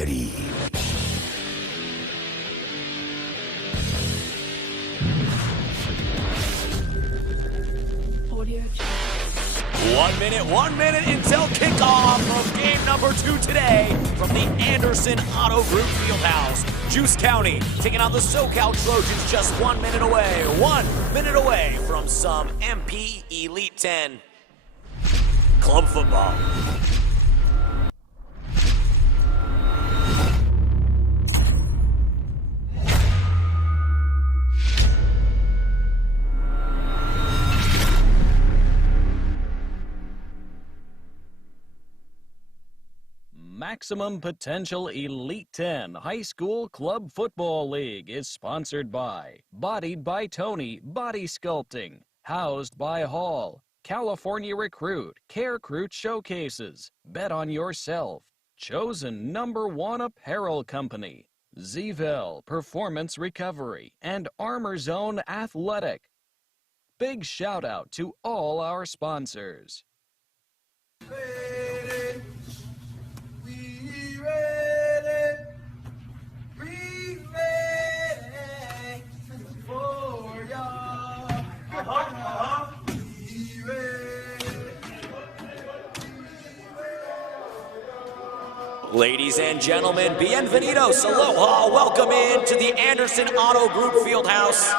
ready. Audio. 1 minute until kickoff of game number 2 today from the Anderson Auto Group Fieldhouse. Juice County taking on the Socal Trojans just 1 minute away. 1 minute away from some MP Elite 10 club football. Maximum Potential Elite 10 High School Club Football League is sponsored by Bodied by Tony Body Sculpting, housed by Hall, California Recruit, Care Recruit Showcases, Bet on Yourself, Chosen #1 Apparel Company, Zvel Performance Recovery, and Armor Zone Athletic. Big shout out to all our sponsors. Ladies and gentlemen, bienvenidos, aloha, welcome in to the Anderson Auto Group Fieldhouse.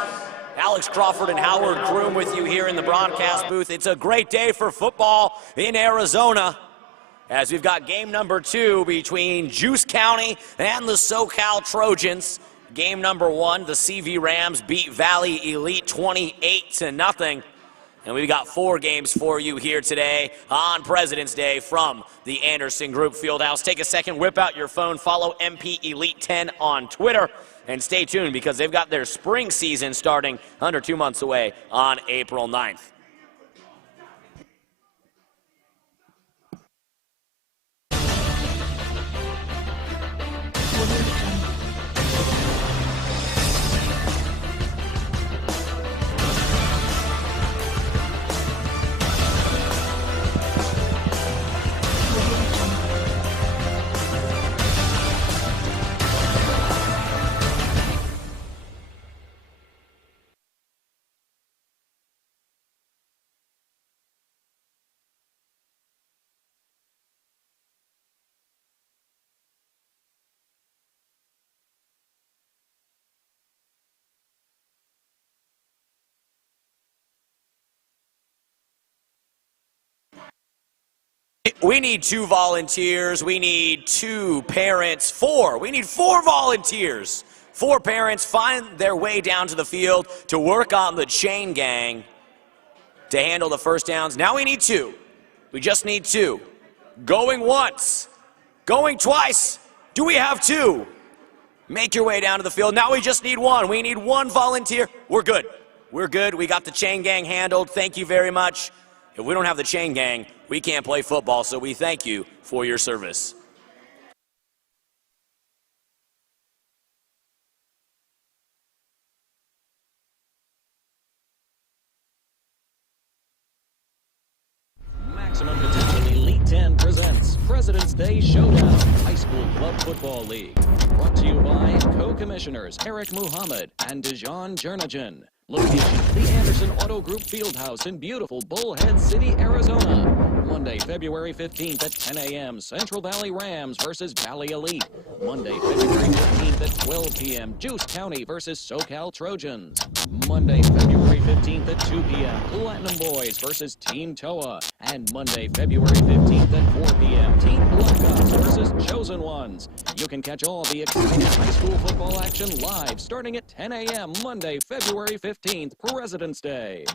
Alex Crawford and Howard Groom with you here in the broadcast booth. It's a great day for football in Arizona, as we've got game number 2 between Juice County and the Socal Trojans. Game number 1, the CV Rams beat Valley Elite 28-0. And we've got 4 games for you here today on President's Day from the Anderson Group Fieldhouse. Take a second, whip out your phone, follow MP Elite 10 on Twitter, and stay tuned because they've got their spring season starting under 2 months away on April 9th. We need 2 volunteers. We need 2 parents. 4. We need 4 volunteers. 4 parents find their way down to the field to work on the chain gang to handle the first downs. Now we need 2. We just need 2. Going once. Going twice. Do we have 2? Make your way down to the field. Now we just need 1. We need 1 volunteer. We're good. We're good. We got the chain gang handled. Thank you very much. If we don't have the chain gang, we can't play football, so we thank you for your service. Maximum Potential Elite 10 presents President's Day Showdown High School Club Football League. Brought to you by co-commissioners Eric Muhammad and Dejan Jernigan. Location, the Anderson Auto Group Fieldhouse in beautiful Bullhead City, Arizona. Monday, February 15th at 10 a.m., Central Valley Rams versus Valley Elite. Monday, February 15th at 12 p.m., Juice County versus Socal Trojans. Monday, February 15th at 2 p.m., Platinum Boys versus Team Toa. And Monday, February 15th at 4 p.m., Team Blackhawks versus Chosen Ones. You can catch all the exciting high school football action live starting at 10 a.m. Monday, February 15th, President's Day.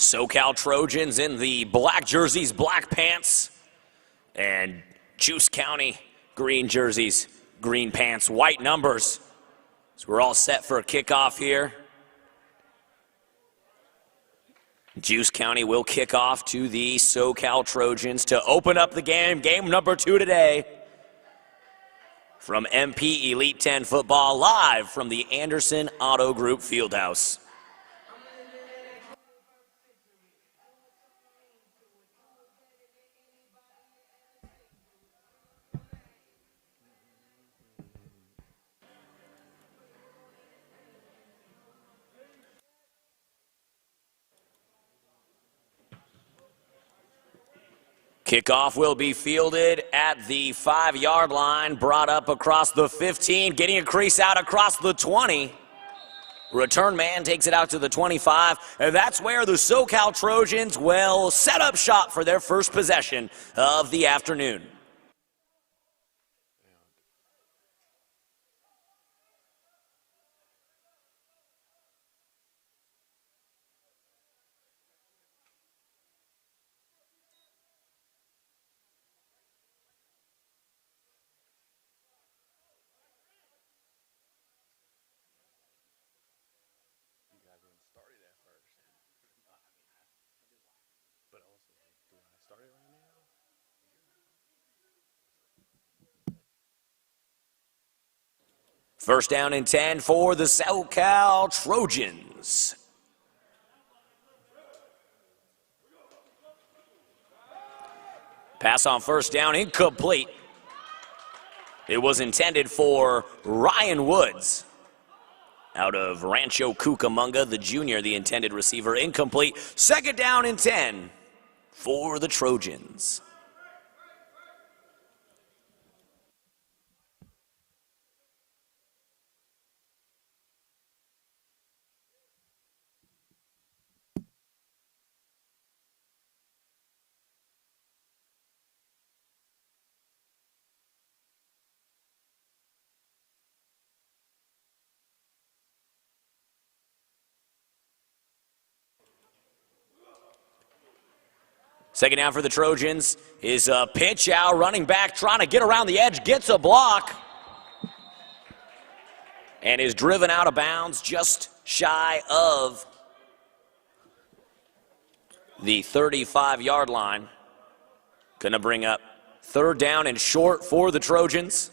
Socal Trojans in the black jerseys, black pants, and Juice County green jerseys, green pants, white numbers. So we're all set for a kickoff here. Juice County will kick off to the Socal Trojans to open up the game, game number 2 today. From MP Elite 10 Football, live from the Anderson Auto Group Fieldhouse. Kickoff will be fielded at the 5-yard line, brought up across the 15, getting a crease out across the 20. Return man takes it out to the 25, and that's where the Socal Trojans will set up shop for their first possession of the afternoon. First down and 10 for the Socal Trojans. Pass on first down, incomplete. It was intended for Ryan Woods out of Rancho Cucamonga, the junior, the intended receiver, incomplete. Second down and 10 for the Trojans. Second down for the Trojans is a pitch out, running back trying to get around the edge, gets a block, and is driven out of bounds just shy of the 35-yard line. Gonna bring up third down and short for the Trojans.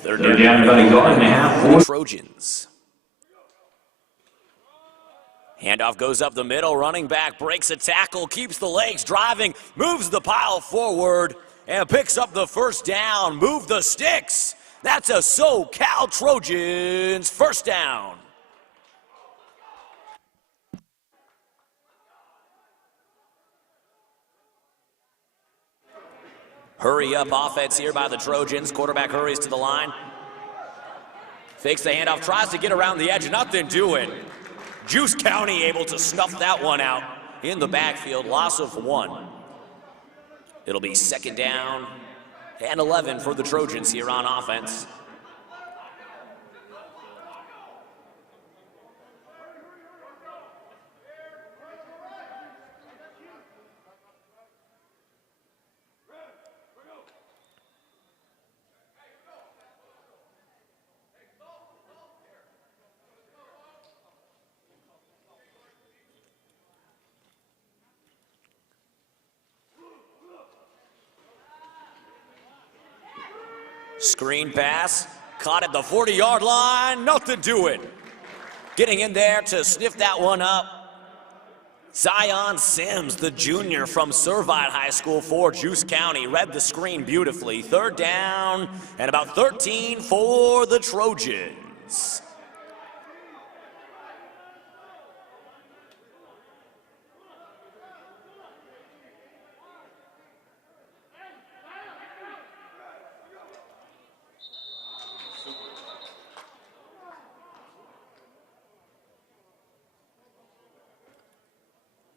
Third down, about a yard and a half for the Trojans. Handoff goes up the middle, running back breaks a tackle, keeps the legs driving, moves the pile forward, and picks up the first down. Move the sticks. That's a Socal Trojans first down. Hurry up offense here by the Trojans. Quarterback hurries to the line. Fakes the handoff, tries to get around the edge, nothing doing. Juice County able to snuff that one out in the backfield, loss of 1. It'll be second down and 11 for the Trojans here on offense. Screen pass, caught at the 40-yard line, nothing doing. Getting in there to sniff that one up. Zion Sims, the junior from Servite High School for Juice County, read the screen beautifully. Third down and about 13 for the Trojans.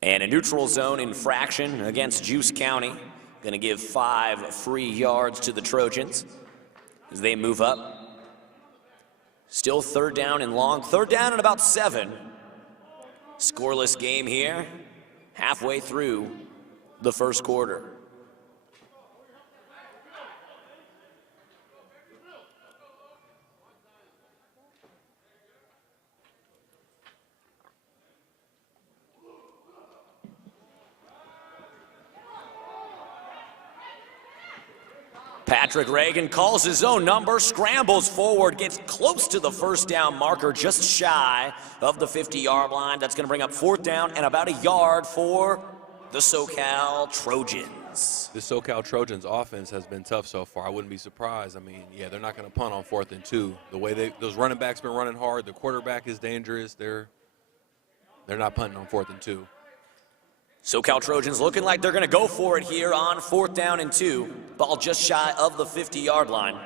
And a neutral zone infraction against Juice County. Going to give 5 free yards to the Trojans as they move up. Still third down and long. Third down and about 7. Scoreless game here, halfway through the first quarter. Patrick Reagan calls his own number, scrambles forward, gets close to the first down marker, just shy of the 50-yard line. That's going to bring up 4th down and about a yard for the Socal Trojans. The Socal Trojans offense has been tough so far. I wouldn't be surprised. I mean, yeah, they're not going to punt on 4th and 2. The way those running backs been running hard, the quarterback is dangerous. They're not punting on 4th and 2. Socal Trojans looking like they're going to go for it here on 4th down and 2. Ball just shy of the 50-yard line.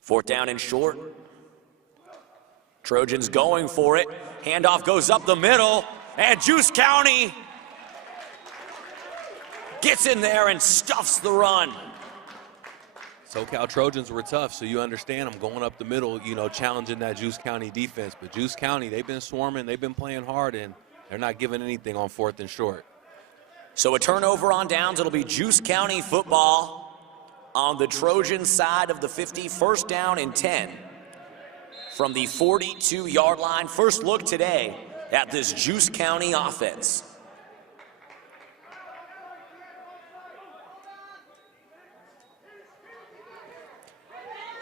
Fourth down and short. Trojans going for it. Handoff goes up the middle, and Juice County gets in there and stuffs the run. Socal Trojans were tough, so you understand them going up the middle, you know, challenging that Juice County defense. But Juice County, they've been swarming, they've been playing hard, and they're not giving anything on 4th and short. So a turnover on downs. It'll be Juice County football on the Trojan side of the 50. First down and 10 from the 42-yard line. First look today at this Juice County offense.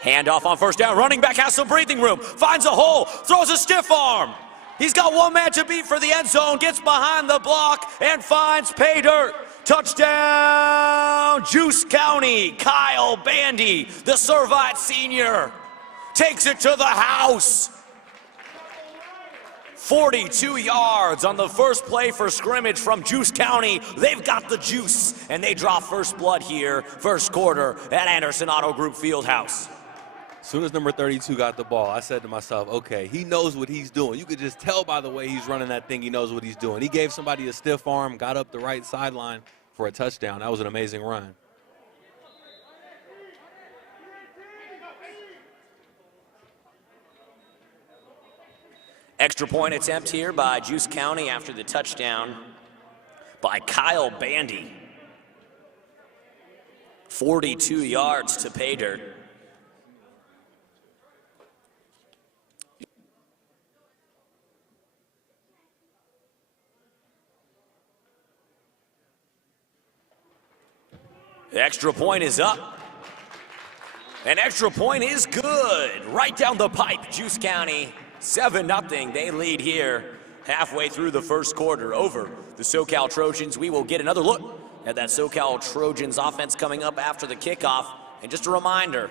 Handoff on first down. Running back has some breathing room. Finds a hole. Throws a stiff arm. He's got one man to beat for the end zone. Gets behind the block and finds pay dirt. Touchdown, Juice County. Kyle Bandy, the Servite senior, takes it to the house. 42 yards on the first play for scrimmage from Juice County. They've got the juice, and they draw first blood here, first quarter at Anderson Auto Group Fieldhouse. As soon as number 32 got the ball, I said to myself, okay, he knows what he's doing. You could just tell by the way he's running that thing, he knows what he's doing. He gave somebody a stiff arm, got up the right sideline for a touchdown. That was an amazing run. Extra point attempt here by Juice County after the touchdown by Kyle Bandy. 42 yards to pay dirt. The extra point is up. An extra point is good. Right down the pipe, Juice County. 7-0, they lead here halfway through the first quarter over the Socal Trojans. We will get another look at that Socal Trojans offense coming up after the kickoff. And just a reminder,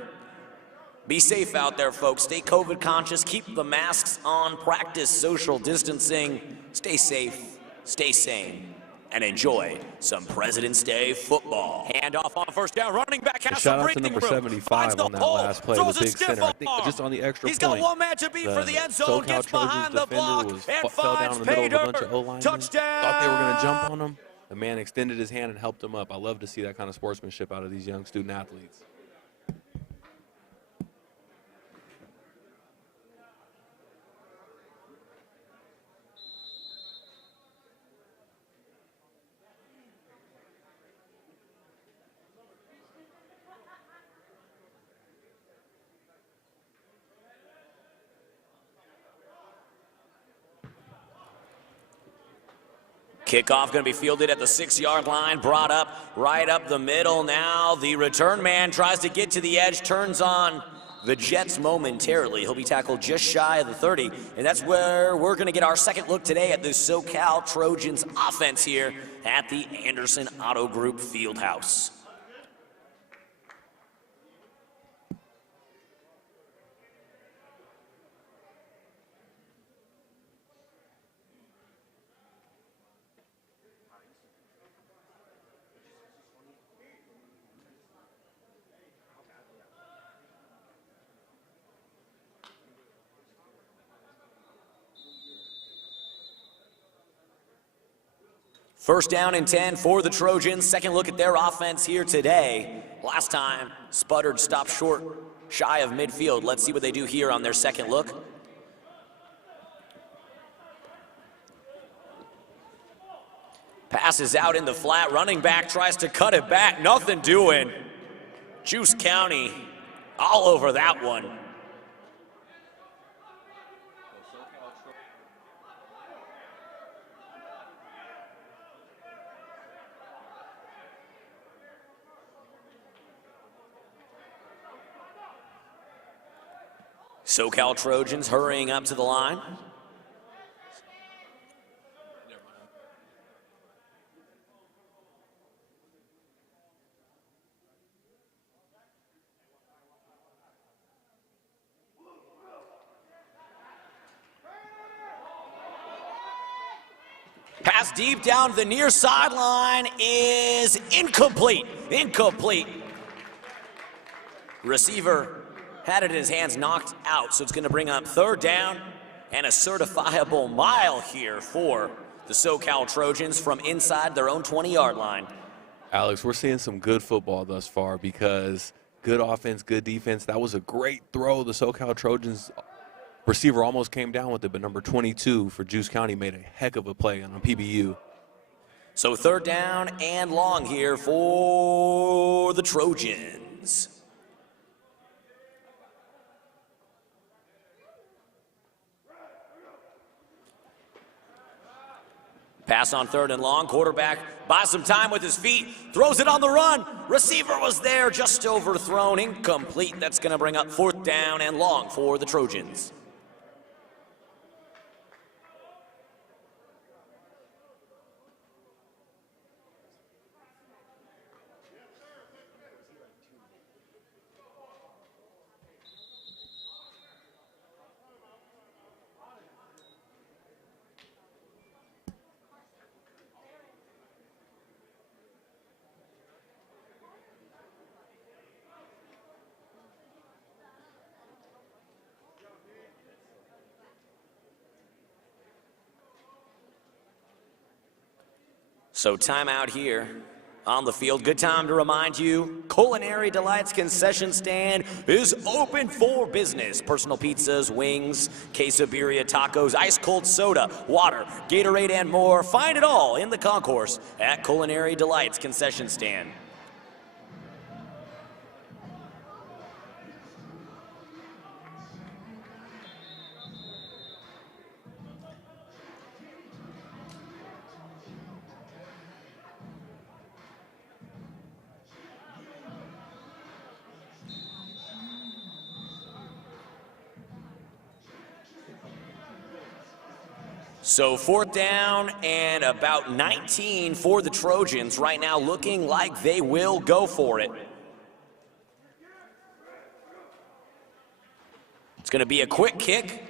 be safe out there, folks. Stay COVID conscious, keep the masks on, practice social distancing, stay safe, stay sane, and enjoy some President's Day football. Handoff on first down, running back has some breathing room. Shout out to number 75 on that last play, the big center. I think just on the extra point, he's got one man to beat for the end zone, gets behind the block, and fell down in the middle of a bunch of O-linemen. Touchdown! Thought they were going to jump on him. The man extended his hand and helped him up. I love to see that kind of sportsmanship out of these young student athletes. Kickoff going to be fielded at the 6-yard line, brought up right up the middle. Now the return man tries to get to the edge, turns on the Jets momentarily. He'll be tackled just shy of the 30, and that's where we're going to get our second look today at the Socal Trojans offense here at the Anderson Auto Group Fieldhouse. First down and 10 for the Trojans. Second look at their offense here today. Last time, sputtered, stopped short, shy of midfield. Let's see what they do here on their second look. Passes out in the flat. Running back tries to cut it back. Nothing doing. Juice County all over that one. Socal Trojans hurrying up to the line. Pass deep down the near sideline is incomplete. Incomplete. Receiver had it in his hands, knocked out, so it's going to bring up third down and a certifiable mile here for the Socal Trojans from inside their own 20-yard line. Alex, we're seeing some good football thus far because good offense, good defense. That was a great throw. The Socal Trojans receiver almost came down with it, but number 22 for Juice County made a heck of a play on a PBU. So third down and long here for the Trojans. Pass on third and long. Quarterback buys some time with his feet, throws it on the run. Receiver was there, just overthrown, incomplete. That's going to bring up fourth down and long for the Trojans. So timeout here on the field. Good time to remind you, Culinary Delights concession stand is open for business. Personal pizzas, wings, quesadilla, tacos, ice cold soda, water, Gatorade, and more. Find it all in the concourse at Culinary Delights concession stand. So fourth down and about 19 for the Trojans. Right now looking like they will go for it. It's going to be a quick kick.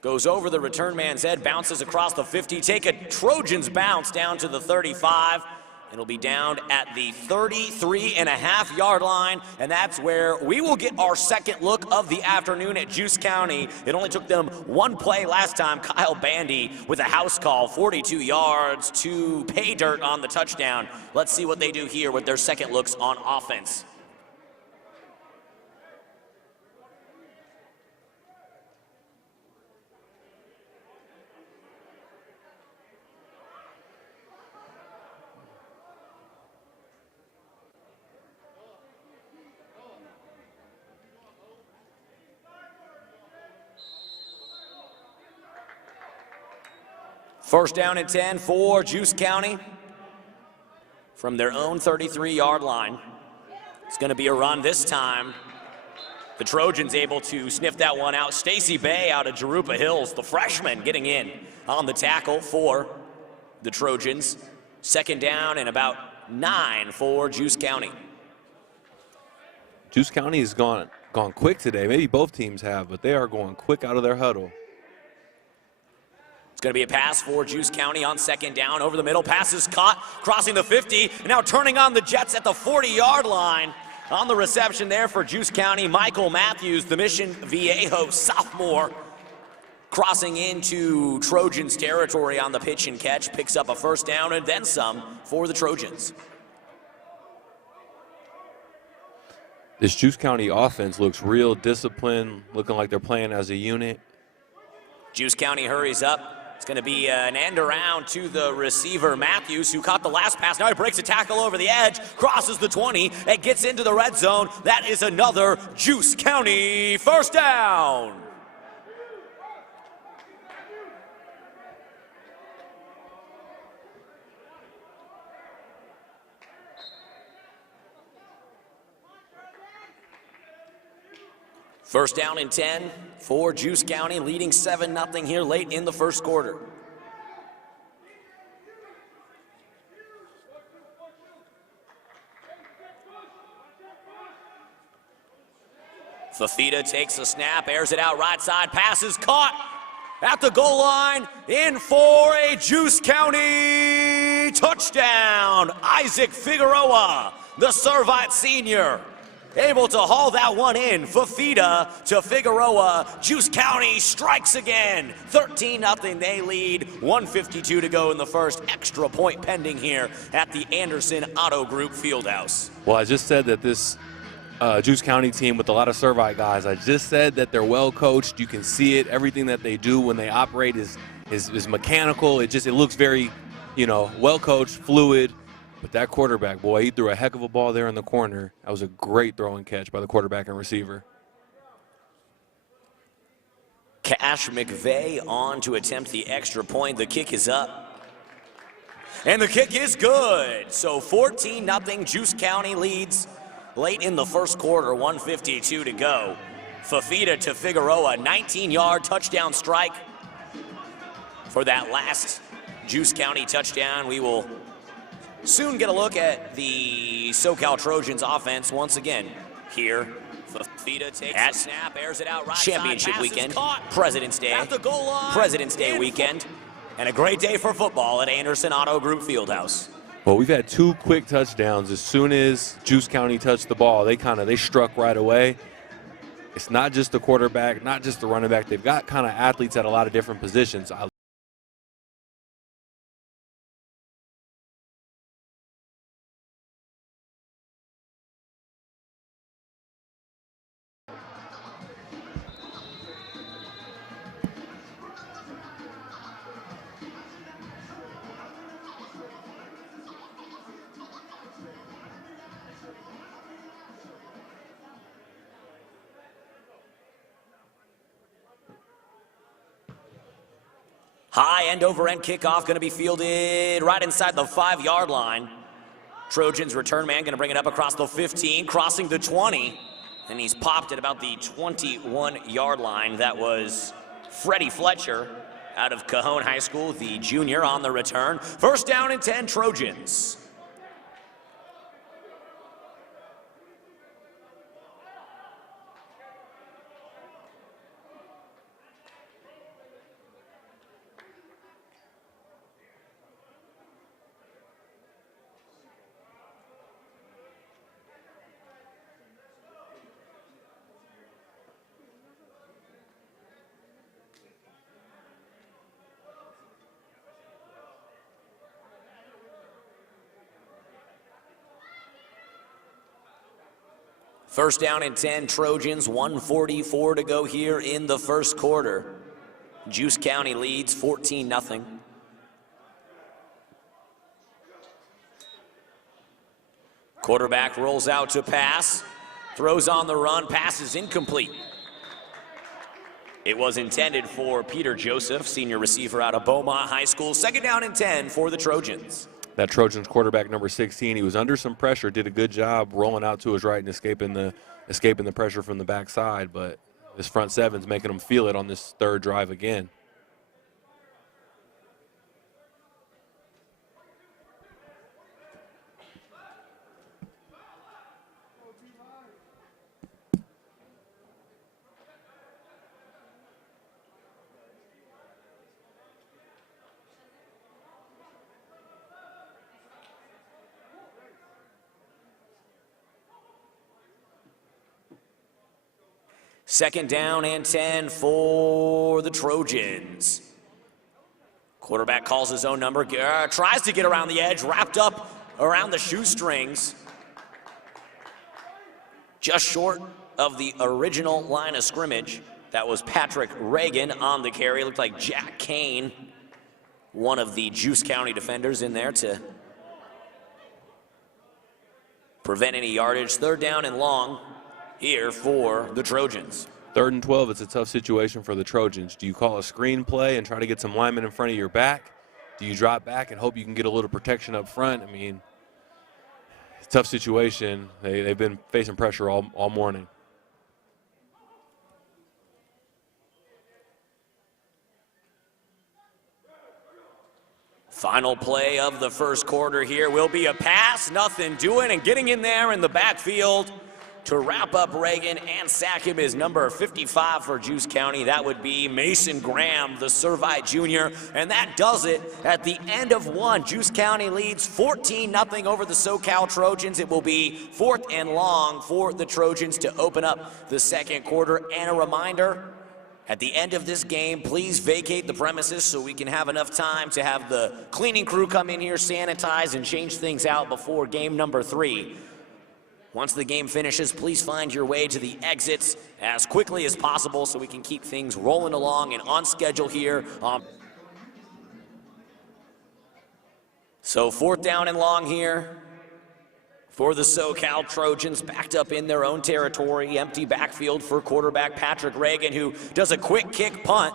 Goes over the return man's head, bounces across the 50. Take a Trojans bounce down to the 35. It'll be down at the 33.5-yard line, and that's where we will get our second look of the afternoon at Juice County. It only took them one play last time. Kyle Bandy with a house call, 42 yards to pay dirt on the touchdown. Let's see what they do here with their second looks on offense. First down and 10 for Juice County from their own 33-yard line. It's going to be a run this time. The Trojans able to sniff that one out. Stacy Bay out of Jurupa Hills, the freshman, getting in on the tackle for the Trojans. Second down and about 9 for Juice County. Juice County has gone quick today. Maybe both teams have, but they are going quick out of their huddle. It's going to be a pass for Juice County on second down. Over the middle, pass is caught, crossing the 50, and now turning on the Jets at the 40-yard line. On the reception there for Juice County, Michael Matthews, the Mission Viejo sophomore. crossing into Trojans territory on the pitch and catch, picks up a first down and then some for the Trojans. This Juice County offense looks real disciplined, looking like they're playing as a unit. Juice County hurries up. It's going to be an end around to the receiver, Matthews, who caught the last pass. Now he breaks a tackle over the edge, crosses the 20, and gets into the red zone. That is another Juice County first down. First down and 10 for Juice County, leading 7-0 here late in the first quarter. Fafita takes a snap, airs it out right side, pass is caught at the goal line, in for a Juice County touchdown. Isaac Figueroa, the Servite senior, able to haul that one in. Fafita to Figueroa. Juice County strikes again. 13-0 they lead. 1:52 to go in the first. Extra point pending here at the Anderson Auto Group Fieldhouse. Well, I just said that this Juice County team with a lot of Servite guys, I just said that they're well coached. You can see it. Everything that they do when they operate is mechanical. It looks very, well coached, fluid. But that quarterback, boy, he threw a heck of a ball there in the corner. That was a great throw and catch by the quarterback and receiver. Cash McVeigh on to attempt the extra point. The kick is up. And the kick is good. So 14-0 Juice County leads late in the first quarter, 1:52 to go. Fafita to Figueroa, 19-yard touchdown strike for that last Juice County touchdown. We will soon get a look at the Socal Trojans offense once again. Here, Fafita takes a snap, airs it out right championship side, weekend, President's Day, at the goal line, President's Day weekend, and a great day for football at Anderson Auto Group Fieldhouse. Well, we've had 2 quick touchdowns. As soon as Juice County touched the ball, they struck right away. It's not just the quarterback, not just the running back. They've got kind of athletes at a lot of different positions. High end over end kickoff going to be fielded right inside the 5-yard line. Trojans return man going to bring it up across the 15, crossing the 20, and he's popped at about the 21-yard line. That was Freddie Fletcher out of Cajon High School, the junior, on the return. First down and 10 Trojans. First down and 10 Trojans, 1:44 to go here in the first quarter. Juice County leads 14-0. Quarterback rolls out to pass, throws on the run, pass is incomplete. It was intended for Peter Joseph, senior receiver out of Beaumont High School. Second down and 10 for the Trojans. That Trojans quarterback, number 16, he was under some pressure, did a good job rolling out to his right and escaping the pressure from the backside, but this front seven's making him feel it on this third drive again. Second down and 10 for the Trojans. Quarterback calls his own number, tries to get around the edge, wrapped up around the shoestrings. Just short of the original line of scrimmage. That was Patrick Reagan on the carry. Looked like Jack Kane, one of the Juice County defenders in there to prevent any yardage. Third down and long here for the Trojans. 3rd and 12, it's a tough situation for the Trojans. Do you call a screen play and try to get some linemen in front of your back? Do you drop back and hope you can get a little protection up front? I mean, it's a tough situation. They've been facing pressure all morning. Final play of the first quarter here will be a pass, nothing doing, and getting in there in the backfield to wrap up Reagan and sack him is number 55 for Juice County. That would be Mason Graham, the Servite Jr., and that does it at the end of one. Juice County leads 14-0 over the Socal Trojans. It will be 4th and long for the Trojans to open up the second quarter. And a reminder, at the end of this game, please vacate the premises so we can have enough time to have the cleaning crew come in here, sanitize, and change things out before game number 3. Once the game finishes, please find your way to the exits as quickly as possible so we can keep things rolling along and on schedule here. So 4th down and long here for the Socal Trojans, backed up in their own territory. Empty backfield for quarterback Patrick Reagan, who does a quick kick punt.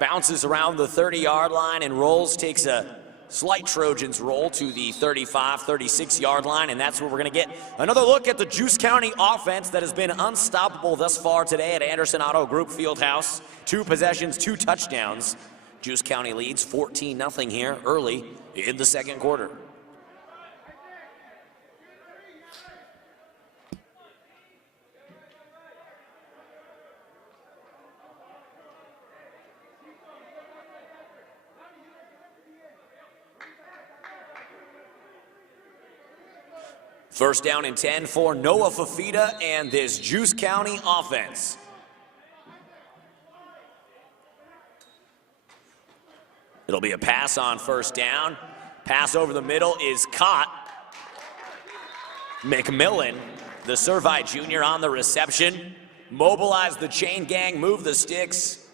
Bounces around the 30-yard line and rolls, takes a slight Trojans roll to the 35, 36-yard line, and that's where we're going to get another look at the Juice County offense that has been unstoppable thus far today at Anderson Auto Group Fieldhouse. 2 possessions, 2 touchdowns. Juice County leads 14-0 here early in the second quarter. First down and 10 for Noah Fafita and this Juice County offense. It'll be a pass on first down. Pass over the middle is caught. McMillan, the Servite Jr. on the reception. Mobilize the chain gang, move the sticks.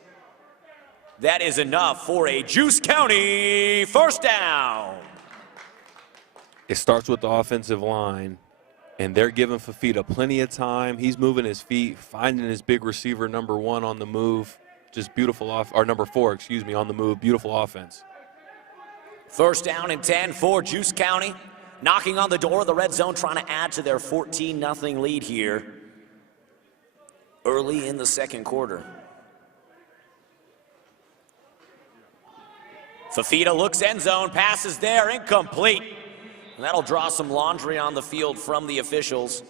That is enough for a Juice County first down. It starts with the offensive line, and they're giving Fafita plenty of time. He's moving his feet, finding his big receiver, number 1 on the move. Just beautiful or number 4, excuse me, on the move. Beautiful offense. First down and 10 for Juice County. Knocking on the door of the red zone, trying to add to their 14-0 lead here early in the second quarter. Fafita looks end zone, passes there, incomplete. And that'll draw some laundry on the field from the officials.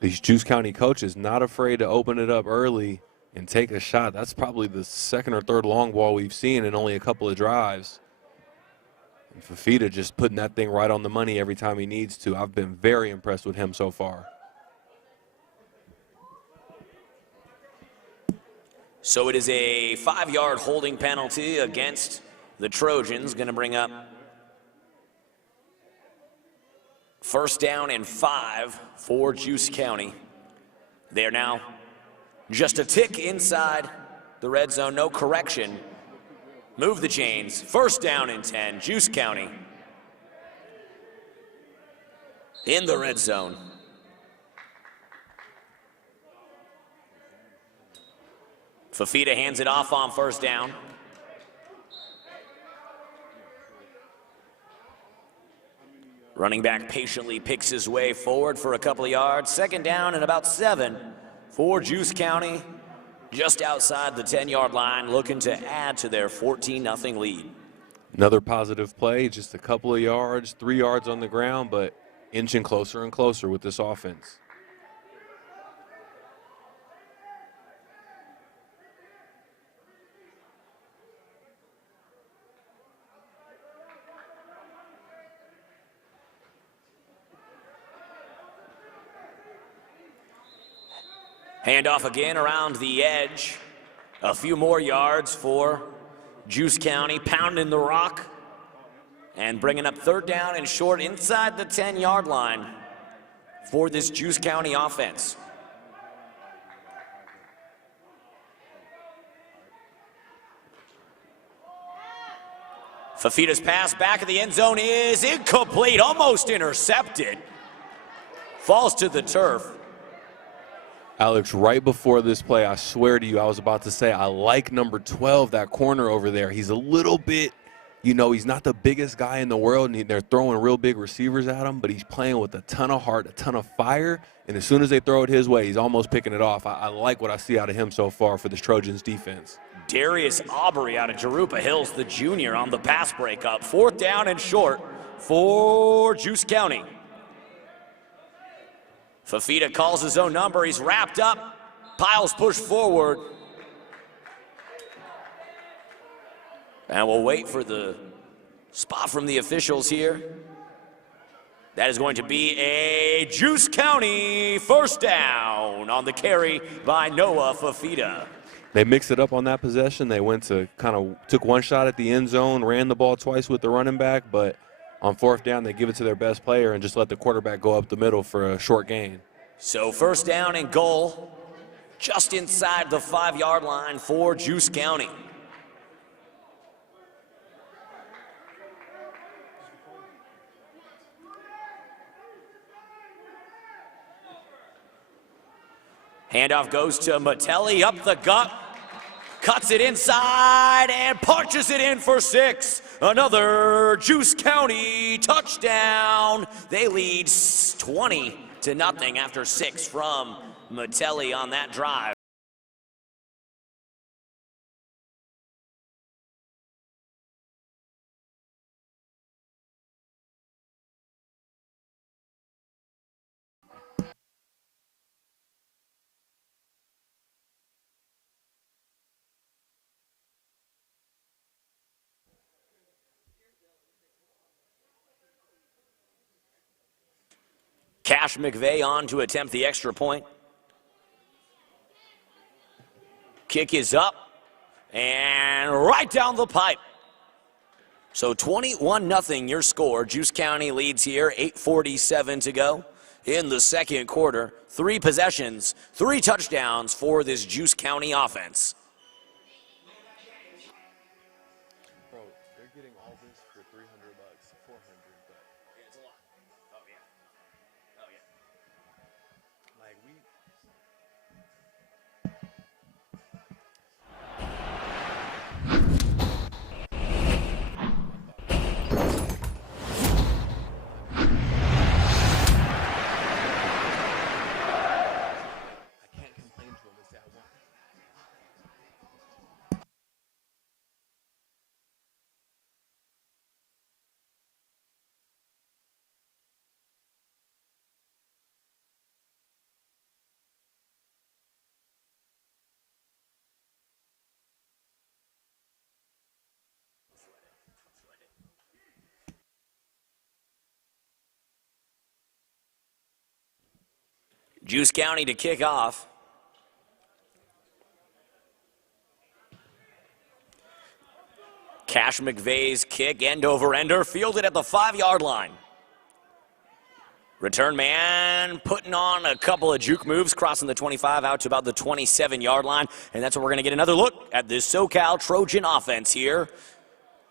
These Juice County coaches not afraid to open it up early and take a shot. That's probably the 2nd or 3rd long ball we've seen in only a couple of drives. And Fafita just putting that thing right on the money every time he needs to. I've been very impressed with him so far. So it is a 5-yard holding penalty against the Trojans. Going to bring up first down and 5 for Juice County. They are now just a tick inside the red zone. No correction. Move the chains. First down and 10. Juice County in the red zone. Fafita hands it off on first down. Running back patiently picks his way forward for a couple of yards. Second down and about 7 for Juice County. Just outside the 10-yard line, looking to add to their 14-0 lead. Another positive play, just a couple of yards, 3 yards on the ground, but inching closer and closer with this offense. Handoff again around the edge. A few more yards for Juice County, pounding the rock and bringing up third down and short inside the 10-yard line for this Juice County offense. Fafita's pass back of the end zone is incomplete, almost intercepted. Falls to the turf. Alex, right before this play, I swear to you, I was about to say, I like number 12, that corner over there. He's a little bit, he's not the biggest guy in the world, and they're throwing real big receivers at him, but he's playing with a ton of heart, a ton of fire, and as soon as they throw it his way, he's almost picking it off. I like what I see out of him so far for this Trojans defense. Darius Aubrey out of Jurupa Hills, the junior, on the pass breakup. Fourth down and short for Juice County. Fafita calls his own number. He's wrapped up. Piles push forward. And we'll wait for the spot from the officials here. That is going to be a Juice County first down on the carry by Noah Fafita. They mixed it up on that possession. They went to took one shot at the end zone, ran the ball twice with the running back, but on fourth down, they give it to their best player and just let the quarterback go up the middle for a short gain. So first down and goal, just inside the 5-yard line for Juice County. Handoff goes to Matelli, up the gut, cuts it inside and punches it in for 6. Another Juice County touchdown. They lead 20-0 after 6 from Matelli on that drive. Cash McVeigh on to attempt the extra point. Kick is up and right down the pipe. So 21-0 your score. Juice County leads here, 8:47 to go in the second quarter. 3 possessions, 3 touchdowns for this Juice County offense. Bro, they're getting all this for $300, $400, but It's a lot. Oh, yeah. Oh, yeah. like we. I can't complain to him and say I want. Juice County to kick off. Cash McVeigh's kick, end over ender, fielded at the 5-yard line. Return man putting on a couple of juke moves, crossing the 25 out to about the 27-yard line. And that's where we're going to get another look at this Socal Trojan offense here.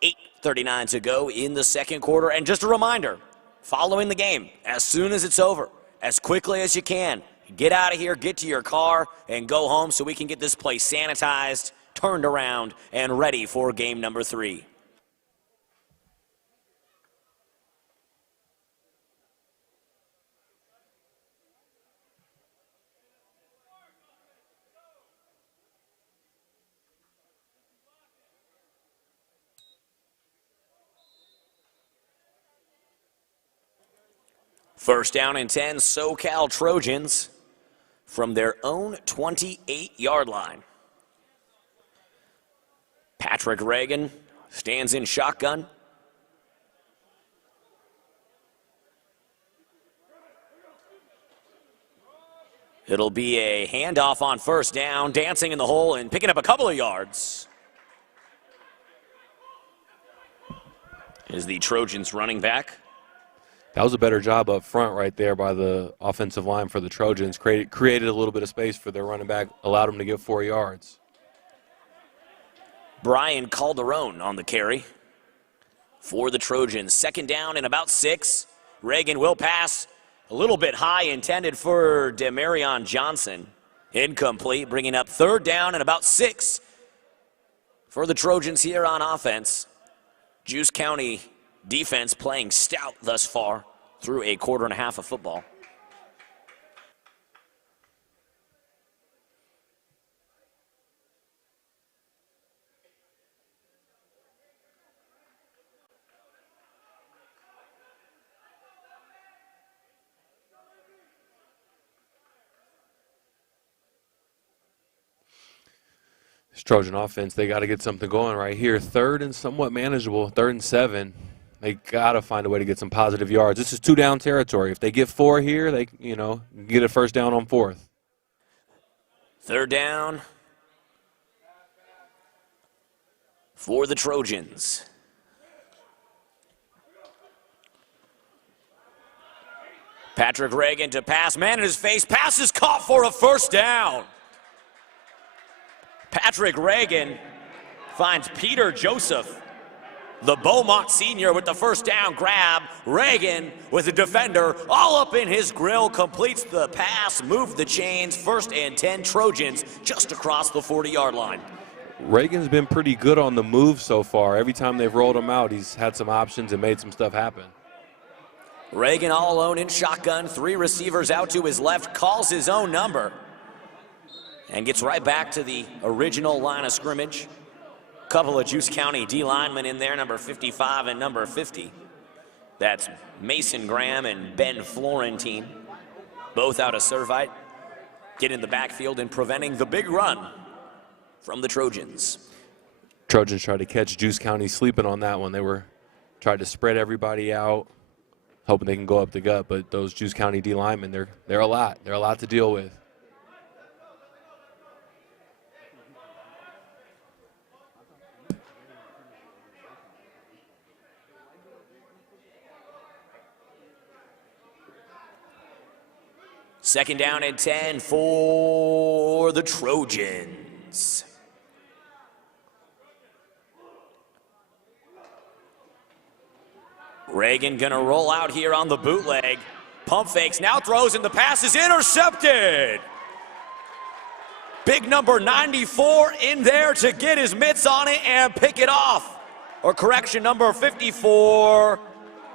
8:39 to go in the second quarter. And just a reminder, following the game, as soon as it's over, as quickly as you can, get out of here, get to your car, and go home so we can get this place sanitized, turned around, and ready for game number 3. First down and 10, Socal Trojans from their own 28-yard line. Patrick Reagan stands in shotgun. It'll be a handoff on first down, dancing in the hole and picking up a couple of yards. Is the Trojans running back. That was a better job up front right there by the offensive line for the Trojans. Created a little bit of space for their running back, allowed him to get 4 yards. Brian Calderon on the carry for the Trojans. Second down and about 6. Reagan will pass a little bit high, intended for Demarion Johnson. Incomplete, bringing up third down and about 6 for the Trojans here on offense. Juice County defense playing stout thus far through a quarter and a half of football. This Trojan offense, they got to get something going right here. Third and somewhat manageable, 3rd and 7. They got to find a way to get some positive yards. This is 2-down territory. If they get 4 here, they, get a first down on 4th. Third down for the Trojans. Patrick Reagan to pass, man in his face, pass is caught for a first down. Patrick Reagan finds Peter Joseph, the Beaumont senior, with the first down grab. Reagan with the defender all up in his grill, completes the pass, moved the chains. 1st and 10, Trojans just across the 40-yard line. Reagan's been pretty good on the move so far. Every time they've rolled him out, he's had some options and made some stuff happen. Reagan all alone in shotgun, 3 receivers out to his left, calls his own number, and gets right back to the original line of scrimmage. Couple of Juice County D linemen in there, number 55 and number 50. That's Mason Graham and Ben Florentine, both out of Servite, getting in the backfield and preventing the big run from the Trojans. Trojans tried to catch Juice County sleeping on that one. They tried to spread everybody out, hoping they can go up the gut, but those Juice County D linemen, they're a lot. They're a lot to deal with. Second down and 10 for the Trojans. Reagan gonna roll out here on the bootleg. Pump fakes, now throws, and the pass is intercepted. Big number 94 in there to get his mitts on it and pick it off. Or correction, number 54,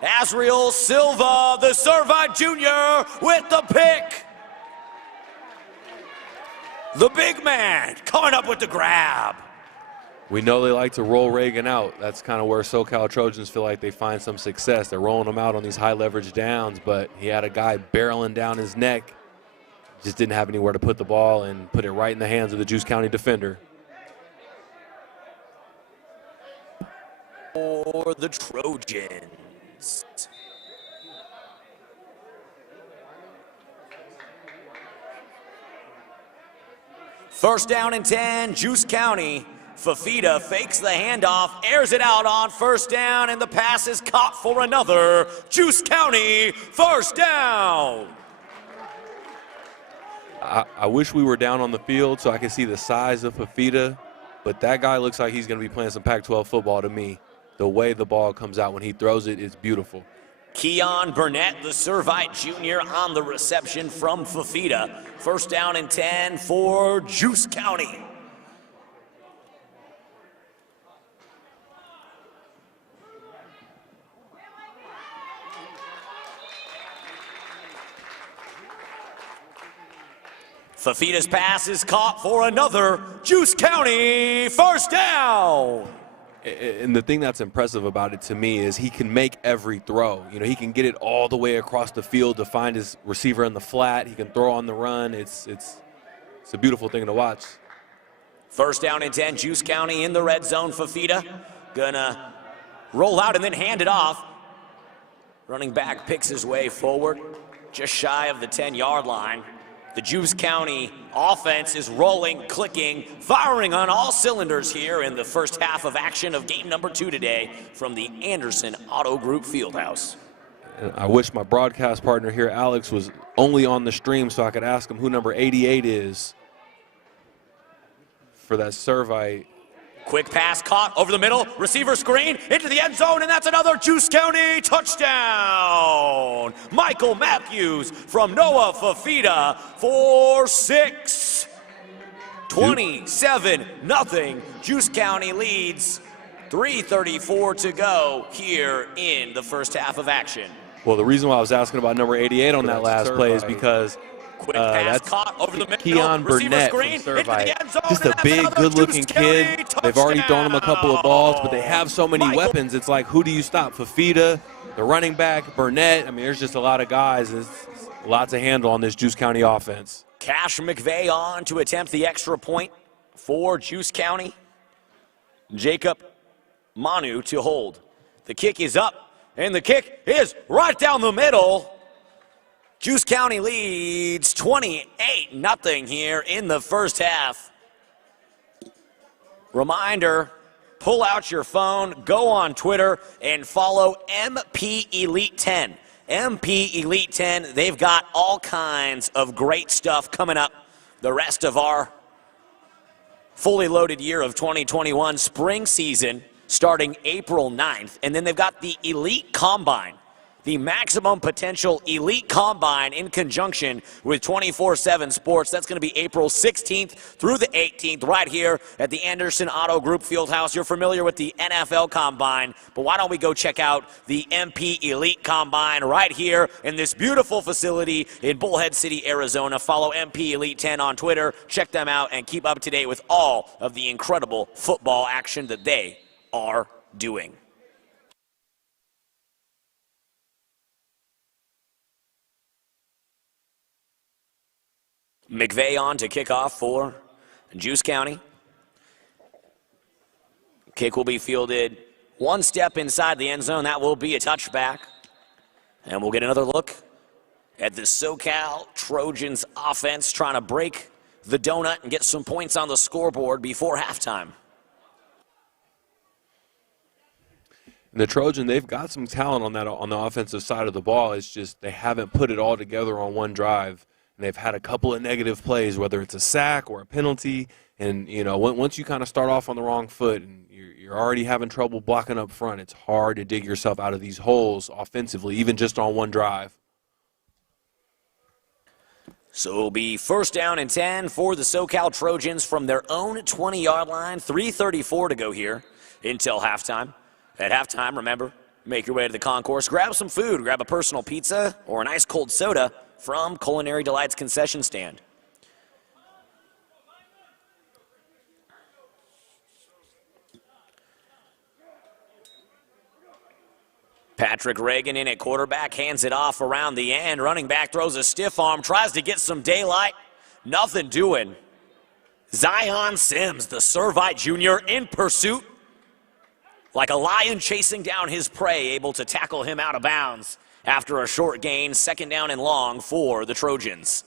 Asriel Silva, the Servite Junior, with the pick. The big man coming up with the grab. We know they like to roll Reagan out. That's kind of where Socal Trojans feel like they find some success. They're rolling him out on these high leverage downs, but he had a guy barreling down his neck. Just didn't have anywhere to put the ball and put it right in the hands of the Juice County defender. For the Trojans. First down and 10, Juice County. Fafita fakes the handoff, airs it out on first down, and the pass is caught for another Juice County first down. I wish we were down on the field so I could see the size of Fafita, but that guy looks like he's going to be playing some Pac-12 football to me. The way the ball comes out when he throws it is beautiful. Keon Burnett, the Servite Junior, on the reception from Fafita. First down and 10 for Juice County. Fafita's pass is caught for another Juice County first down. And the thing that's impressive about it to me is he can make every throw. You know, he can get it all the way across the field to find his receiver in the flat. He can throw on the run. It's a beautiful thing to watch. First down and 10, Juice County in the red zone. Fafita gonna roll out and then hand it off. Running back picks his way forward, just shy of the 10-yard line. The Juice County offense is rolling, clicking, firing on all cylinders here in the first half of action of game number 2 today from the Anderson Auto Group Fieldhouse. I wish my broadcast partner here, Alex, was only on the stream so I could ask him who number 88 is for that Servite. Quick pass caught over the middle, receiver screen into the end zone, and that's another Juice County touchdown. Michael Matthews from Noah Fafita for 6. 27-0. Juice County leads. 3:34 to go here in the first half of action. Well, the reason why I was asking about number 88 on that last play is because Quick pass that's caught over the middle. Keon Burnett from Servite. Just a big, good-looking kid. They've already thrown him a couple of balls, but they have so many weapons. It's like, who do you stop? Fafita, the running back, Burnett. I mean, there's just a lot of guys. There's a lot to handle on this Juice County offense. Cash McVeigh on to attempt the extra point for Juice County. Jacob Manu to hold. The kick is up, and the kick is right down the middle. Juice County leads 28-0 here in the first half. Reminder, pull out your phone, go on Twitter, and follow MP Elite 10. MP Elite 10, they've got all kinds of great stuff coming up the rest of our fully loaded year of 2021 spring season starting April 9th. And then they've got the Elite Combine, the Maximum Potential Elite Combine in conjunction with 24/7 Sports. That's going to be April 16th through the 18th right here at the Anderson Auto Group Fieldhouse. You're familiar with the NFL Combine, but why don't we go check out the MP Elite Combine right here in this beautiful facility in Bullhead City, Arizona. Follow MP Elite 10 on Twitter. Check them out and keep up to date with all of the incredible football action that they are doing. McVeigh on to kick off for Juice County. Kick will be fielded one step inside the end zone. That will be a touchback. And we'll get another look at the Socal Trojans offense trying to break the donut and get some points on the scoreboard before halftime. The Trojan, they've got some talent on the offensive side of the ball. It's just they haven't put it all together on one drive. And they've had a couple of negative plays, whether it's a sack or a penalty. And, you know, once you kind of start off on the wrong foot and you're already having trouble blocking up front, it's hard to dig yourself out of these holes offensively, even just on one drive. So it'll be first down and 10 for the Socal Trojans from their own 20-yard line. 3:34 to go here until halftime. At halftime, remember, make your way to the concourse, grab some food, grab a personal pizza or an ice cold soda from Culinary Delights concession stand. Patrick Reagan in at quarterback, hands it off around the end. Running back throws a stiff arm, tries to get some daylight. Nothing doing. Zion Sims, the Servite Jr. in pursuit. Like a lion chasing down his prey, able to tackle him out of bounds after a short gain. Second down and long for the Trojans.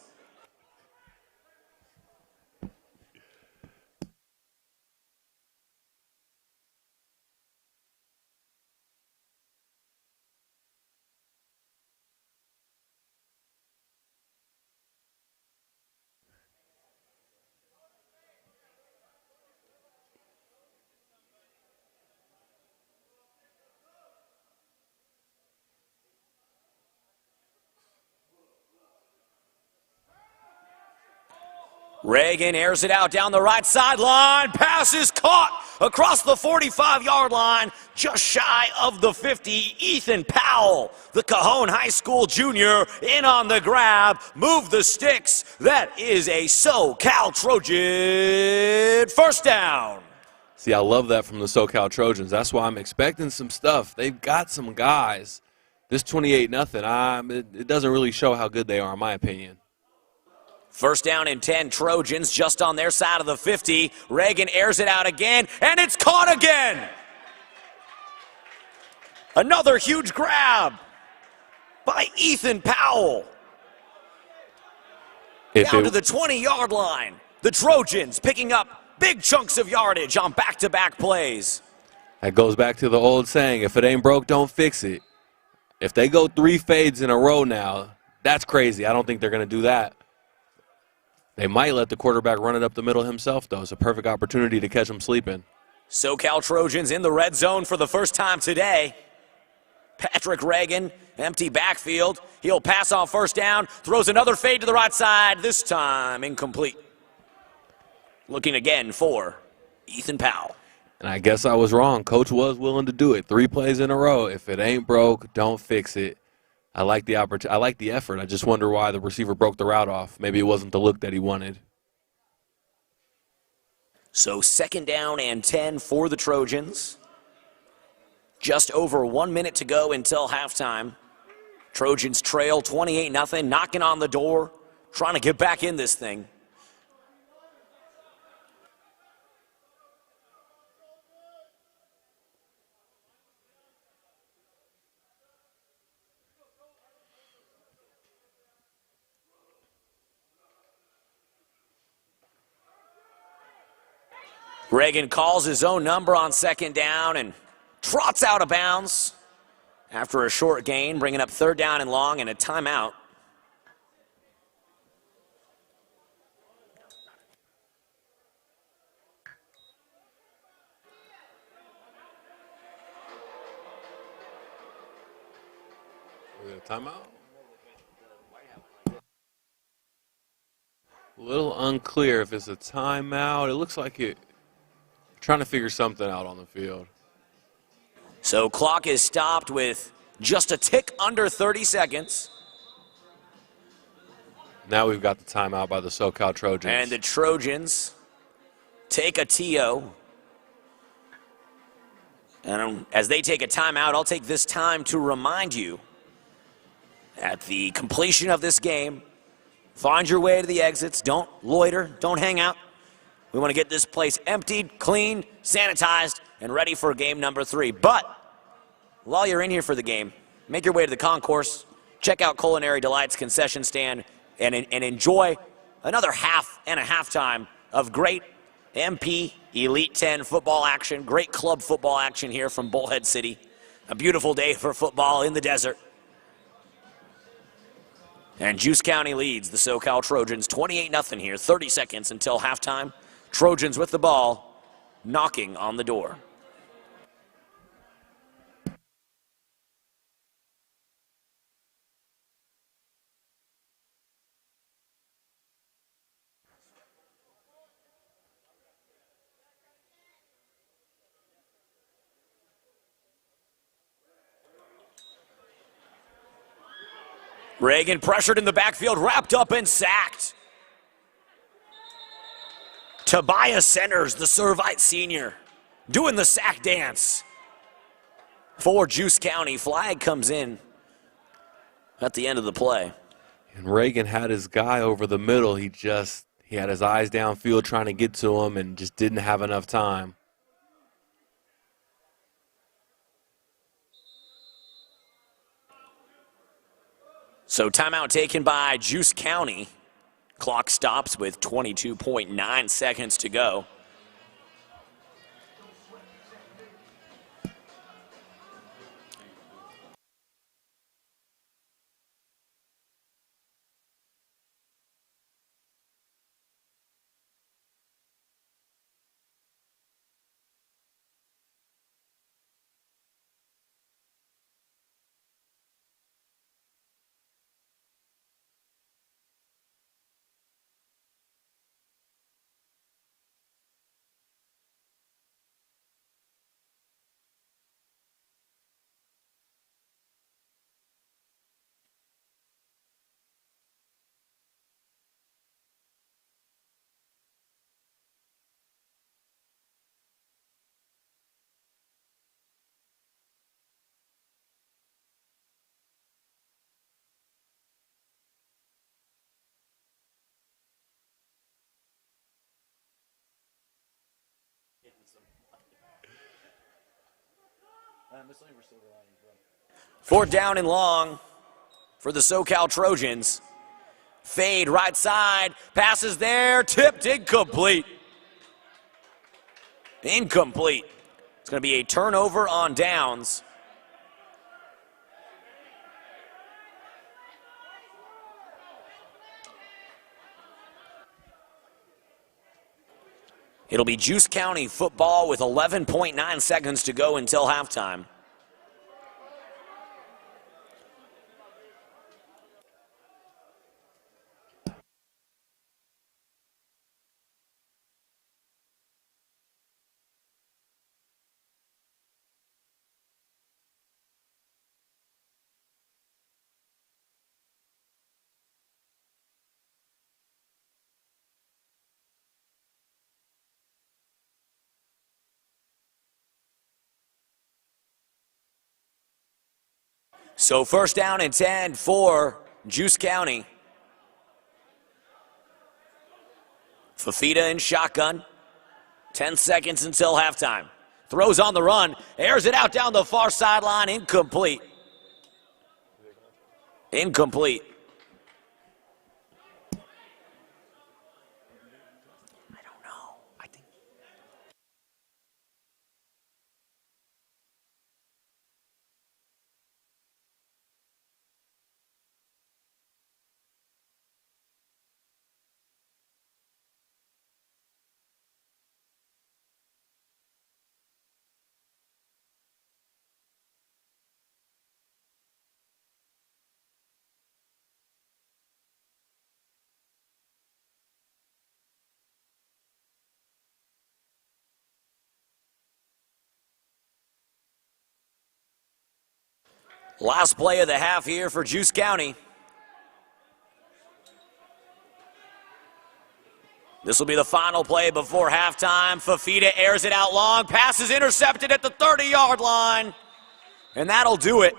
Reagan airs it out down the right sideline. Pass is caught across the 45-yard line, just shy of the 50. Ethan Powell, the Cajon High School junior, in on the grab. Move the sticks. That is a Socal Trojan first down. See, I love that from the Socal Trojans. That's why I'm expecting some stuff. They've got some guys. This 28-0, it doesn't really show how good they are, in my opinion. First down and 10, Trojans just on their side of the 50. Reagan airs it out again, and it's caught again. Another huge grab by Ethan Powell. Down to the 20-yard line. The Trojans picking up big chunks of yardage on back-to-back plays. That goes back to the old saying, if it ain't broke, don't fix it. If they go 3 fades in a row now, that's crazy. I don't think they're going to do that. They might let the quarterback run it up the middle himself, though. It's a perfect opportunity to catch him sleeping. Socal Trojans in the red zone for the first time today. Patrick Reagan, empty backfield. He'll pass on first down, throws another fade to the right side, this time incomplete. Looking again for Ethan Powell. And I guess I was wrong. Coach was willing to do it. 3 plays in a row. If it ain't broke, don't fix it. I like the I like the effort. I just wonder why the receiver broke the route off. Maybe it wasn't the look that he wanted. So 2nd down and 10 for the Trojans. Just over 1 minute to go until halftime. Trojans trail 28-0, knocking on the door, trying to get back in this thing. Reagan calls his own number on 2nd down and trots out of bounds after a short gain, bringing up 3rd down and long and a timeout. We got a timeout? A little unclear if it's a timeout. It looks like it. Trying to figure something out on the field. So clock is stopped with just a tick under 30 seconds. Now we've got the timeout by the Socal Trojans. And the Trojans take a TO. And as they take a timeout, I'll take this time to remind you, at the completion of this game, find your way to the exits. Don't loiter. Don't hang out. We want to get this place emptied, cleaned, sanitized, and ready for game number 3. But while you're in here for the game, make your way to the concourse, check out Culinary Delights concession stand, and enjoy another half and a half time of great MP Elite 10 football action, great club football action here from Bullhead City. A beautiful day for football in the desert. And Juice County leads the Socal Trojans 28-0 here, 30 seconds until halftime. Trojans with the ball, knocking on the door. Reagan pressured in the backfield, wrapped up and sacked. Tobias Centers, the Servite senior, doing the sack dance for Juice County. Flag comes in at the end of the play. And Reagan had his guy over the middle. He had his eyes downfield trying to get to him and just didn't have enough time. So timeout taken by Juice County. Clock stops with 22.9 seconds to go. Fourth down and long for the Socal Trojans. Fade right side. Passes there. Tipped incomplete. Incomplete. It's going to be a turnover on downs. It'll be Juice County football with 11.9 seconds to go until halftime. So first down and 10 for Juice County. Fafita in shotgun. 10 seconds until halftime. Throws on the run. Airs it out down the far sideline. Incomplete. Incomplete. I don't know. I think. Last play of the half here for Juice County. This will be the final play before halftime. Fafita airs it out long. Pass is intercepted at the 30-yard line. And that'll do it.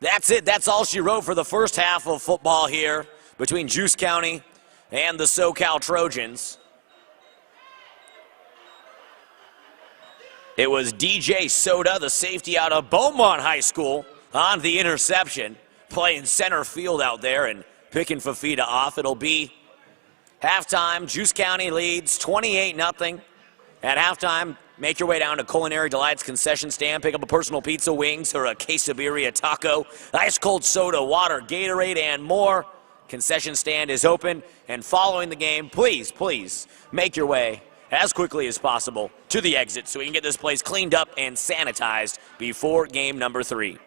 That's it. That's all she wrote for the first half of football here between Juice County and the Socal Trojans. It was DJ Soda, the safety out of Beaumont High School, on the interception, playing center field out there and picking Fafita off. It'll be halftime. Juice County leads 28-0. At halftime, make your way down to Culinary Delights concession stand, pick up a personal pizza, wings, or a quesadilla taco, ice cold soda, water, Gatorade, and more. Concession stand is open, and following the game, please, please make your way as quickly as possible to the exit so we can get this place cleaned up and sanitized before game number 3.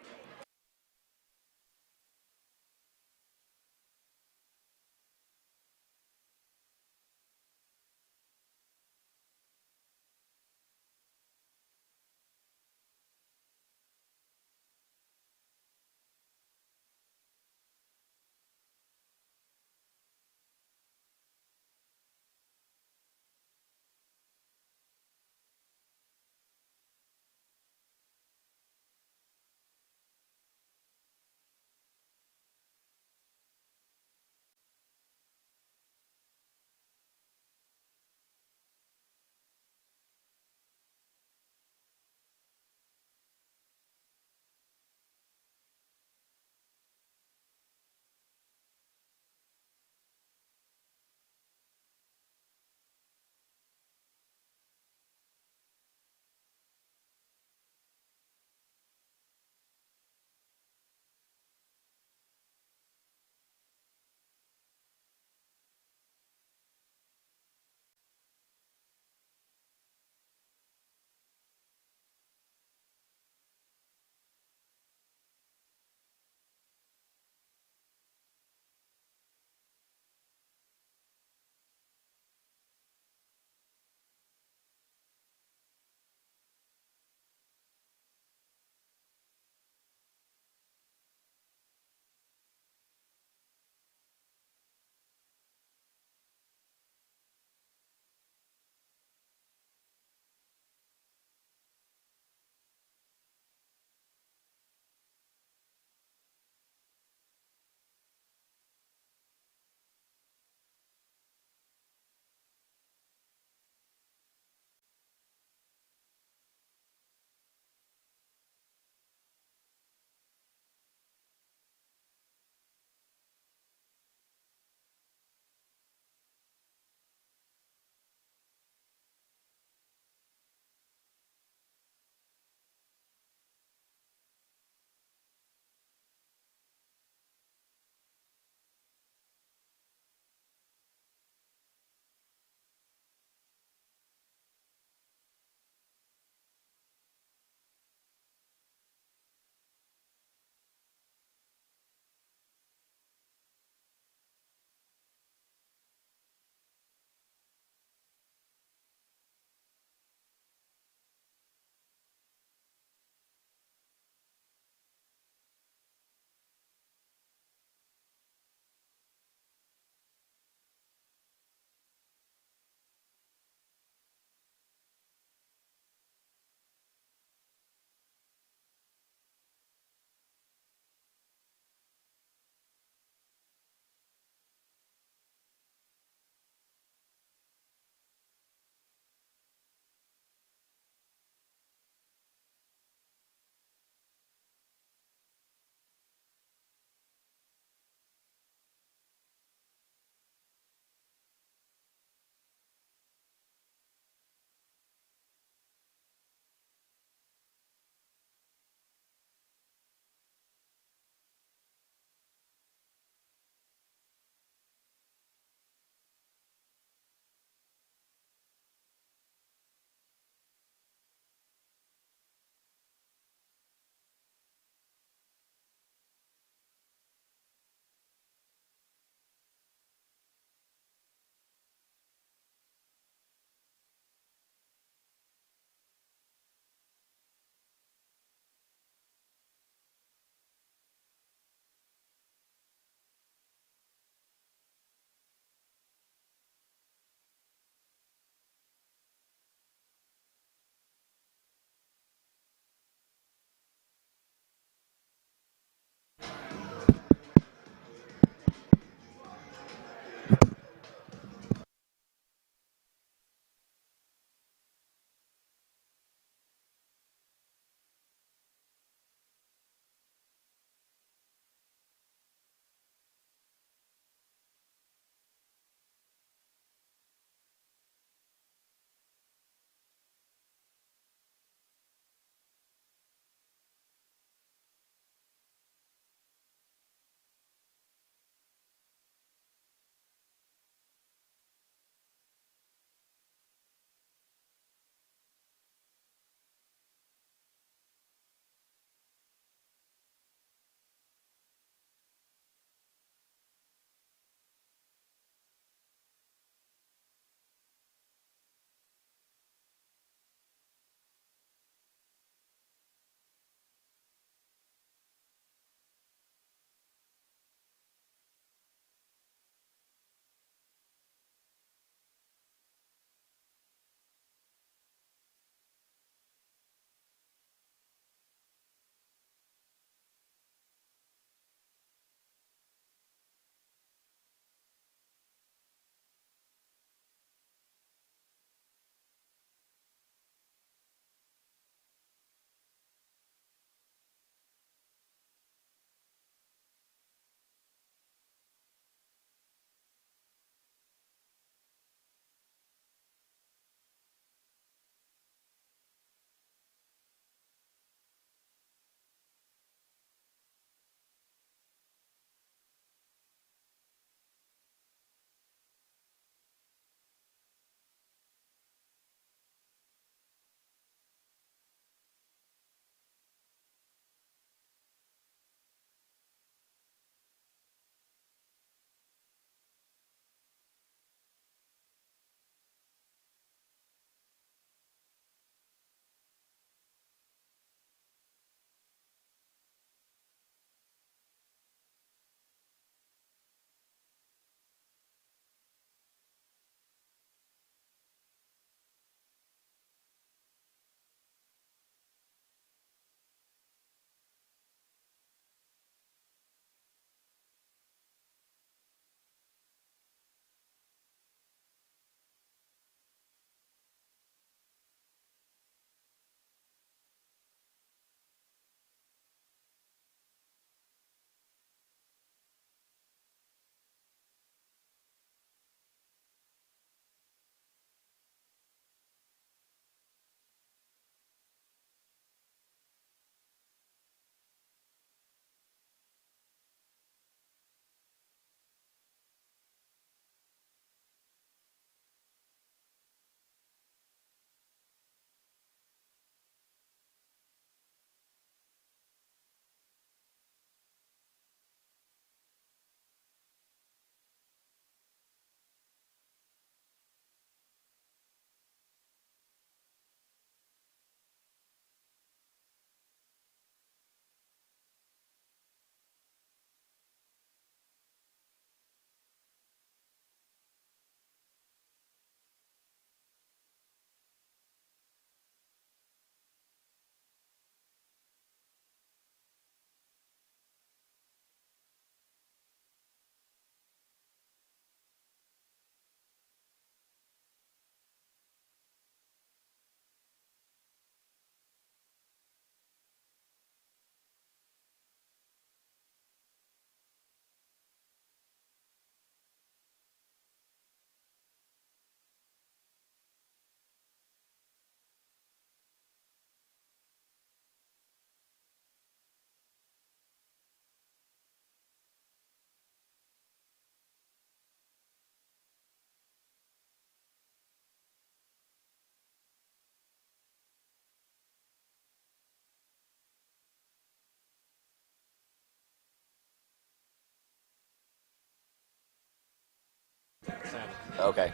Okay.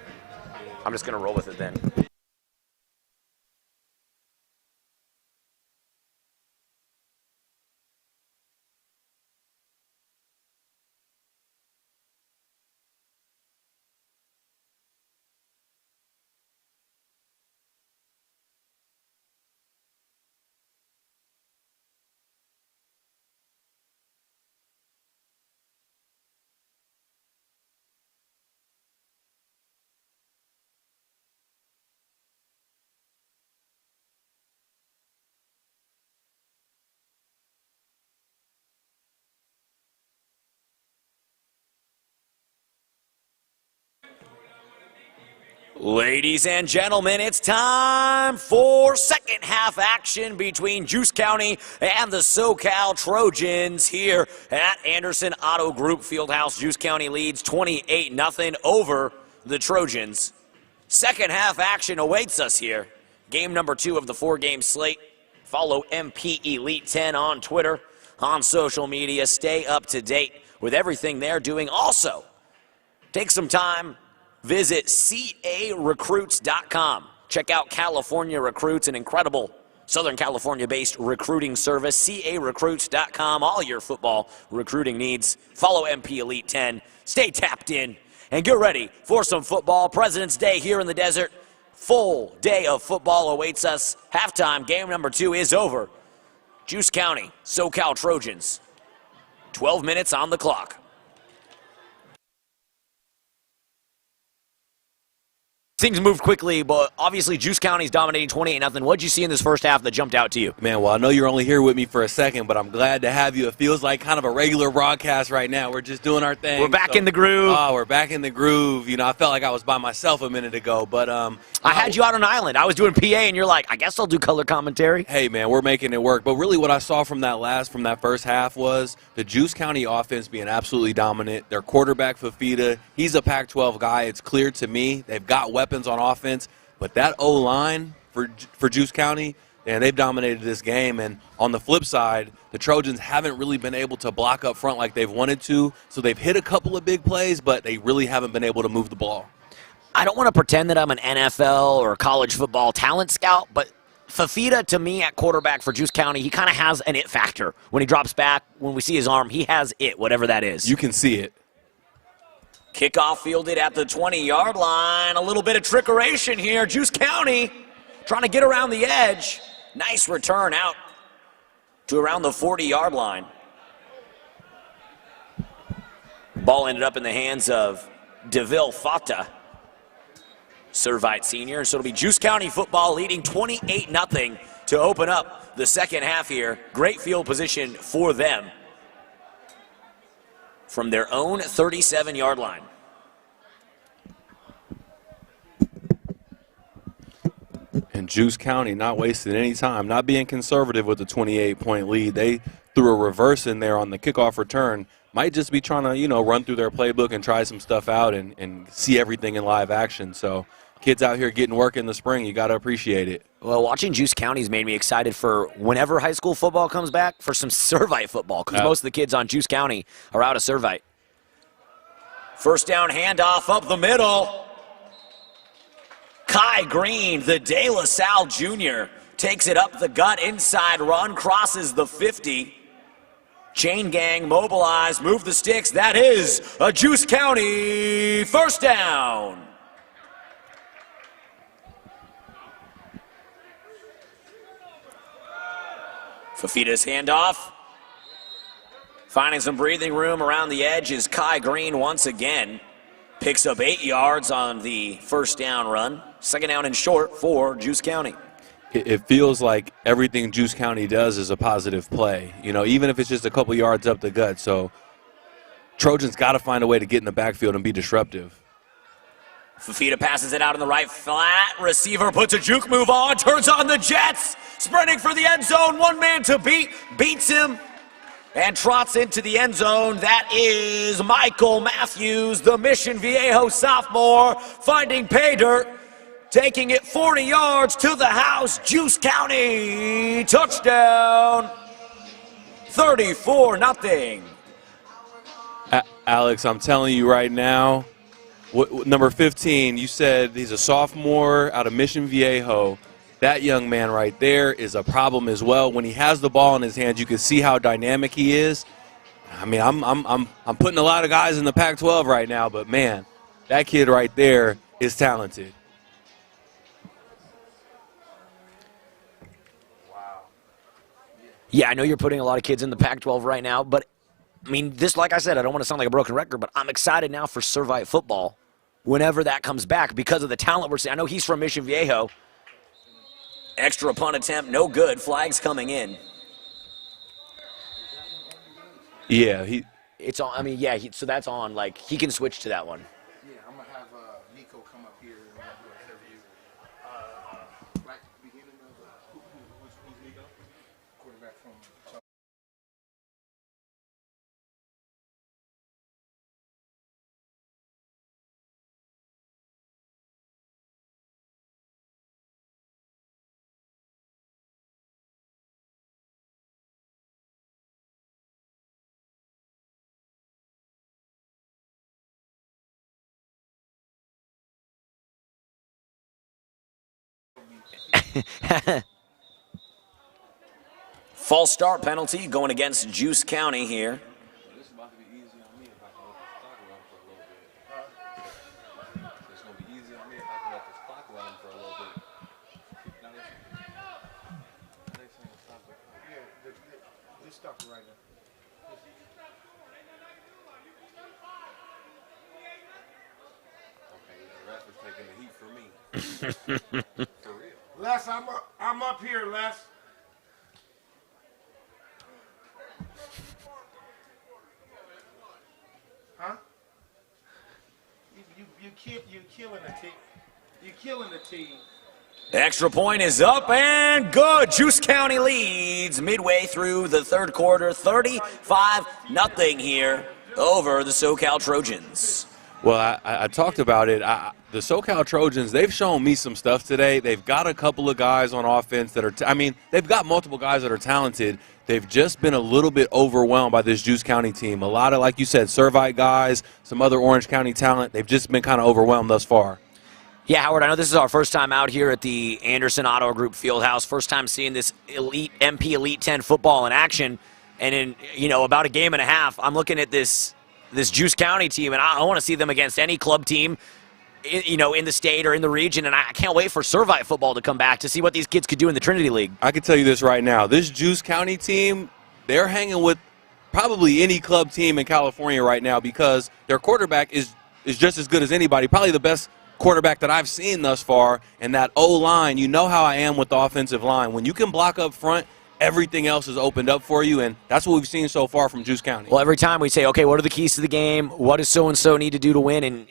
I'm just going to roll with it then. Ladies and gentlemen, it's time for second half action between Juice County and the Socal Trojans here at Anderson Auto Group Fieldhouse. Juice County leads 28-0 over the Trojans. Second half action awaits us here. Game number 2 of the 4-game slate. Follow MP Elite 10 on Twitter, on social media. Stay up to date with everything they're doing. Also, take some time. Visit carecruits.com. Check out California Recruits, an incredible Southern California-based recruiting service. carecruits.com, all your football recruiting needs. Follow MP Elite 10. Stay tapped in and get ready for some football. President's Day here in the desert. Full day of football awaits us. Halftime, game number 2 is over. Juice County, Socal Trojans. 12 minutes on the clock. Things moved quickly, but obviously Juice County's dominating 28-0. What did you see in this first half that jumped out to you? Man, well, I know you're only here with me for a second, but I'm glad to have you. It feels like kind of a regular broadcast right now. We're just doing our thing. We're back in the groove. Oh, we're back in the groove. You know, I felt like I was by myself a minute ago, but I had you out on an island. I was doing PA, and you're like, I guess I'll do color commentary. Hey, man, we're making it work. But really what I saw from that first half was the Juice County offense being absolutely dominant. Their quarterback, Fafita, he's a Pac-12 guy. It's clear to me. They've got weapons on offense. But that O-line for Juice County, and they've dominated this game. And on the flip side, the Trojans haven't really been able to block up front like they've wanted to. So they've hit a couple of big plays, but they really haven't been able to move the ball. I don't want to pretend that I'm an NFL or college football talent scout, but Fafita, to me, at quarterback for Juice County, he kind of has an it factor. When he drops back, when we see his arm, he has it, whatever that is. You can see it. Kickoff fielded at the 20-yard line. A little bit of trickeration here. Juice County trying to get around the edge. Nice return out to around the 40-yard line. Ball ended up in the hands of DeVille Fata, Servite senior. So it'll be Juice County football leading 28-0 to open up the second half here. Great field position for them from their own 37-yard line. And Juice County not wasting any time, not being conservative with the 28-point lead. They threw a reverse in there on the kickoff return. Might just be trying to, run through their playbook and try some stuff out and see everything in live action. So kids out here getting work in the spring, you got to appreciate it. Well, watching Juice County's made me excited for whenever high school football comes back for some Servite football, because most of the kids on Juice County are out of Servite. First down handoff up the middle. Kai Green, the De La Salle Jr., takes it up the gut, inside run, crosses the 50. Chain gang mobilized, move the sticks. That is a Juice County first down. Fafita's handoff. Finding some breathing room around the edge is Kai Green once again. Picks up 8 yards on the first down run. Second down and short for Juice County. It feels like everything Juice County does is a positive play, even if it's just a couple yards up the gut. So Trojans got to find a way to get in the backfield and be disruptive. Fafita passes it out in the right flat. Receiver puts a juke move on, turns on the Jets. Sprinting for the end zone, one man to beat, beats him, and trots into the end zone. That is Michael Matthews, the Mission Viejo sophomore, finding pay dirt. Taking it 40 yards to the house. Juice County touchdown. 34-0. Alex, I'm telling you right now, Number 15, you said he's a sophomore out of Mission Viejo. That young man right there is a problem as well. When he has the ball in his hands, you can see how dynamic he is. I mean, I'm putting a lot of guys in the Pac-12 right now, but man, that kid right there is talented. Yeah, I know you're putting a lot of kids in the Pac-12 right now, but I mean, this, like I said, I don't want to sound like a broken record, but I'm excited now for Servite football whenever that comes back because of the talent we're seeing. I know he's from Mission Viejo. Extra punt attempt, no good. Flags coming in. Yeah, it's on. I mean, yeah. So that's on. Like he can switch to that one. Yeah, I'm gonna have Nico come up here and do an interview. Right at the beginning of who's Nico? Quarterback from. False start penalty going against Juice County here. This is about to be easy on me if I can let this clock run for a little bit. It's going to be easy on me if I can let this clock run for a little bit. Now they saying stop the clock. Yeah, just stop it right now. Okay, the ref is taking the heat for me. For real. Les, I'm up here, Les. Huh? You're killing the team. You're killing the team. Extra point is up and good. Juice County leads midway through the third quarter, 35-0 here over the Socal Trojans. Well, I talked about it. The Socal Trojans, they've shown me some stuff today. They've got a couple of guys on offense that are, they've got multiple guys that are talented. They've just been a little bit overwhelmed by this Juice County team. A lot of, like you said, Servite guys, some other Orange County talent. They've just been kind of overwhelmed thus far. Yeah, Howard, I know this is our first time out here at the Anderson Auto Group Fieldhouse. First time seeing this MP Elite 10 football in action. And in, about a game and a half, I'm looking at this Juice County team, and I want to see them against any club team, in the state or in the region, and I can't wait for Servite football to come back to see what these kids could do in the Trinity League. I can tell you this right now. This Juice County team, they're hanging with probably any club team in California right now because their quarterback is just as good as anybody, probably the best quarterback that I've seen thus far. And that O-line, you know how I am with the offensive line. When you can block up front, everything else is opened up for you, and that's what we've seen so far from Juice County. Well, every time we say, okay, what are the keys to the game? What does so-and-so need to do to win? And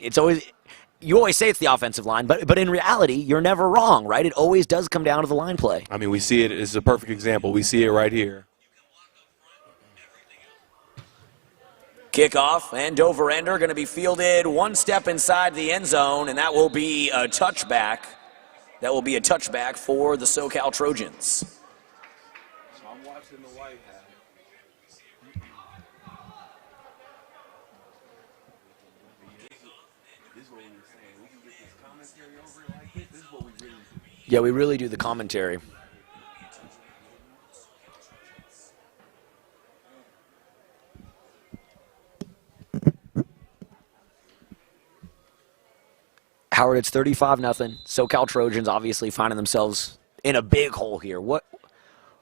you always say it's the offensive line, but in reality, you're never wrong, right? It always does come down to the line play. I mean, we see it. It's a perfect example. We see it right here. Kickoff, and over-ender going to be fielded one step inside the end zone, and that will be a touchback. That will be a touchback for the Socal Trojans. So I'm watching the white hat. This is what we were saying. We can get this commentary over it like this. This is what we really do. Yeah, we really do the commentary. Howard, it's 35-0. Socal Trojans obviously finding themselves in a big hole here. What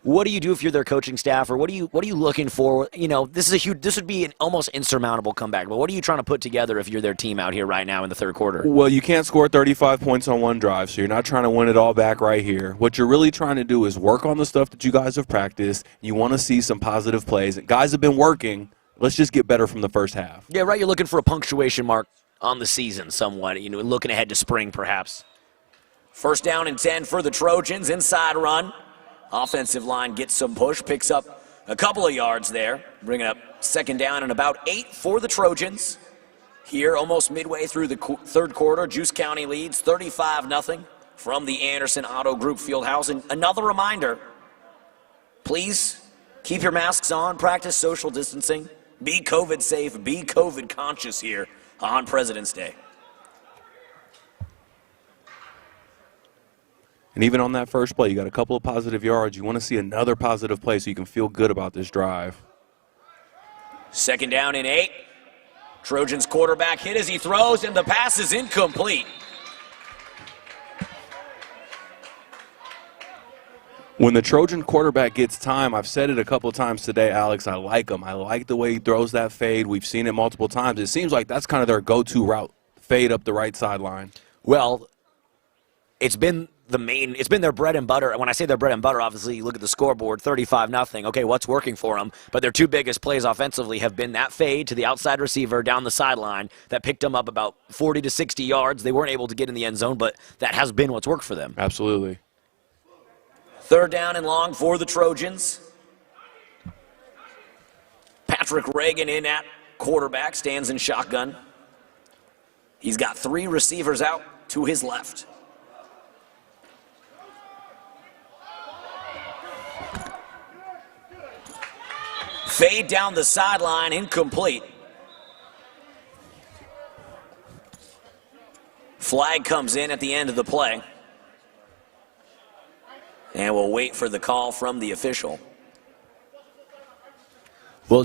do you do if you're their coaching staff, or what are you looking for? This would be an almost insurmountable comeback. But what are you trying to put together if you're their team out here right now in the third quarter? Well, you can't score 35 points on one drive, so you're not trying to win it all back right here. What you're really trying to do is work on the stuff that you guys have practiced. You want to see some positive plays. Guys have been working. Let's just get better from the first half. Yeah, right. You're looking for a punctuation mark on the season somewhat, looking ahead to spring perhaps. First down and 10 for the Trojans, inside run. Offensive line gets some push, picks up a couple of yards there, bringing up second down and about 8 for the Trojans. Here, almost midway through the third quarter, Juice County leads 35-0 from the Anderson Auto Group Fieldhouse. And another reminder, please keep your masks on, practice social distancing, be COVID safe, be COVID conscious here on President's Day. And even on that first play, you got a couple of positive yards. You want to see another positive play so you can feel good about this drive. 2nd down and 8. Trojans quarterback hit as he throws, and the pass is incomplete. When the Trojan quarterback gets time, I've said it a couple of times today, Alex, I like him. I like the way he throws that fade. We've seen it multiple times. It seems like that's kind of their go-to route, fade up the right sideline. Well, it's been their bread and butter. And when I say their bread and butter, obviously, you look at the scoreboard, 35-0. Okay, what's working for them? But their 2 biggest plays offensively have been that fade to the outside receiver down the sideline that picked them up about 40 to 60 yards. They weren't able to get in the end zone, but that has been what's worked for them. Absolutely. 3rd down and long for the Trojans. Patrick Reagan in at quarterback, stands in shotgun. He's got 3 receivers out to his left. Fade down the sideline, incomplete. Flag comes in at the end of the play. And we'll wait for the call from the official. Well,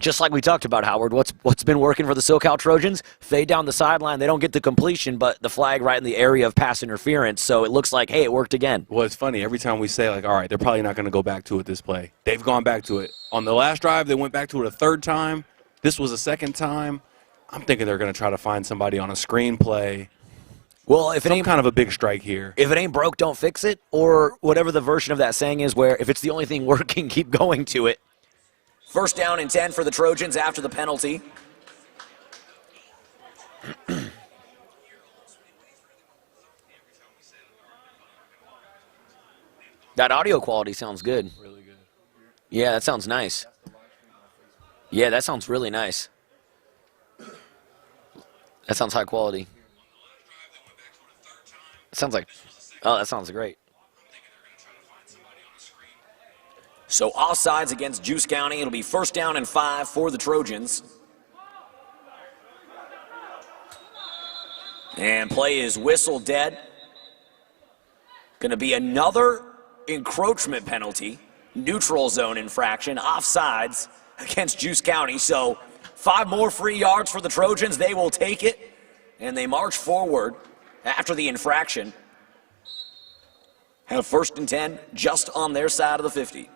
just like we talked about, Howard, what's been working for the Socal Trojans? Fade down the sideline. They don't get the completion, but the flag right in the area of pass interference. So it looks like, hey, it worked again. Well, it's funny. Every time we say, like, all right, they're probably not going to go back to it this play. They've gone back to it. On the last drive, they went back to it a 3rd time. This was a 2nd time. I'm thinking they're going to try to find somebody on a screen play. Well, if it ain't kind of a big strike here. If it ain't broke, don't fix it, or whatever the version of that saying is, where if it's the only thing working, keep going to it. 1st down and 10 for the Trojans after the penalty. That audio quality sounds good. Really good. Yeah, that sounds nice. Yeah, that sounds really nice. That sounds high quality. It sounds like, oh, that sounds great. So offsides against Juice County. It'll be 1st down and 5 for the Trojans. And play is whistle dead. Going to be another encroachment penalty, neutral zone infraction, offsides against Juice County. So 5 more free yards for the Trojans. They will take it, and they march forward after the infraction. Have 1st and 10 just on their side of the 50.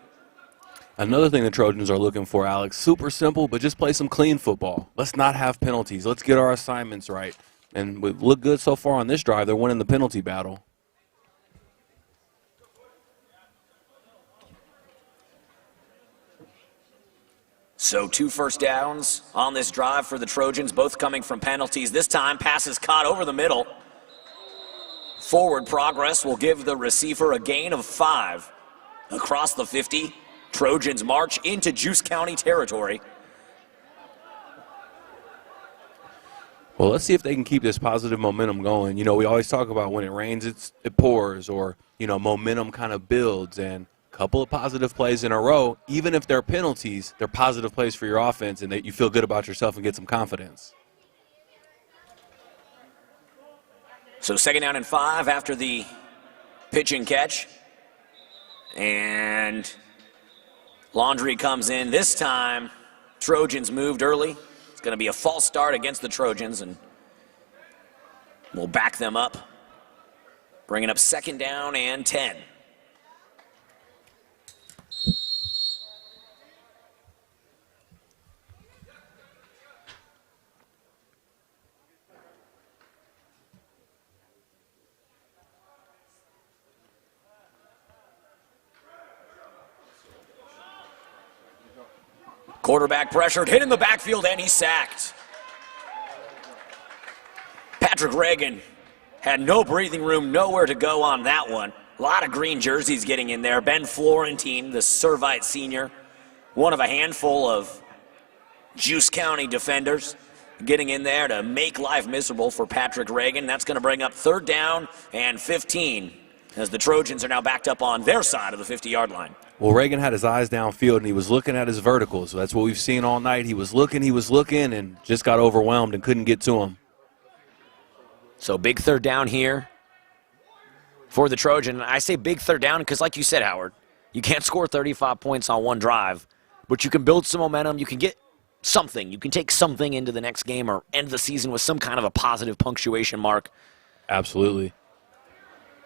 Another thing the Trojans are looking for, Alex, super simple, but just play some clean football. Let's not have penalties. Let's get our assignments right. And we've looked good so far on this drive. They're winning the penalty battle. So 2 first downs on this drive for the Trojans, both coming from penalties. This time, passes caught over the middle. Forward progress will give the receiver a gain of 5 across the 50. Trojans march into Juice County territory. Well, let's see if they can keep this positive momentum going. You know, we always talk about when it rains, it pours, or, you know, momentum kind of builds. And a couple of positive plays in a row, even if they're penalties, they're positive plays for your offense, and that you feel good about yourself and get some confidence. So 2nd down and 5 after the pitch and catch. And Laundry comes in. This time, Trojans moved early. It's going to be a false start against the Trojans, and we'll back them up. Bringing up 2nd down and 10. Quarterback pressured, hit in the backfield, and he's sacked. Patrick Reagan had no breathing room, nowhere to go on that one. A lot of green jerseys getting in there. Ben Florentine, the Servite senior, one of a handful of Juice County defenders, getting in there to make life miserable for Patrick Reagan. That's going to bring up 3rd down and 15 as the Trojans are now backed up on their side of the 50-yard line. Well, Reagan had his eyes downfield, and he was looking at his verticals. So that's what we've seen all night. He was looking, and just got overwhelmed and couldn't get to him. So big 3rd down here for the Trojan. I say big third down because, like you said, Howard, you can't score 35 points on one drive, but you can build some momentum. You can get something. You can take something into the next game or end the season with some kind of a positive punctuation mark. Absolutely.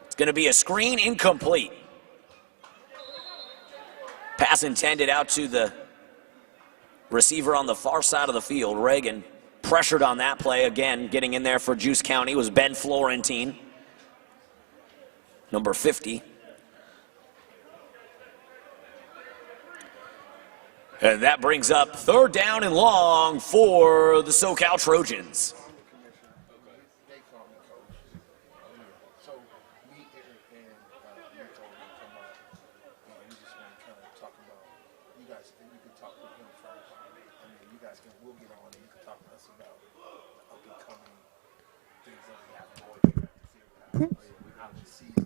It's going to be a screen, incomplete. Pass intended out to the receiver on the far side of the field. Reagan pressured on that play again. Getting in there for Juice County was Ben Florentine, number 50. And that brings up third down and long for the Socal Trojans. They call me coach. So me, Eric, and Nico will come up, and we just want to kind of talk about you guys. You can talk with him first, and then you guys we'll get on and you can talk to us about up and coming things that we have going here at the field house. How we see.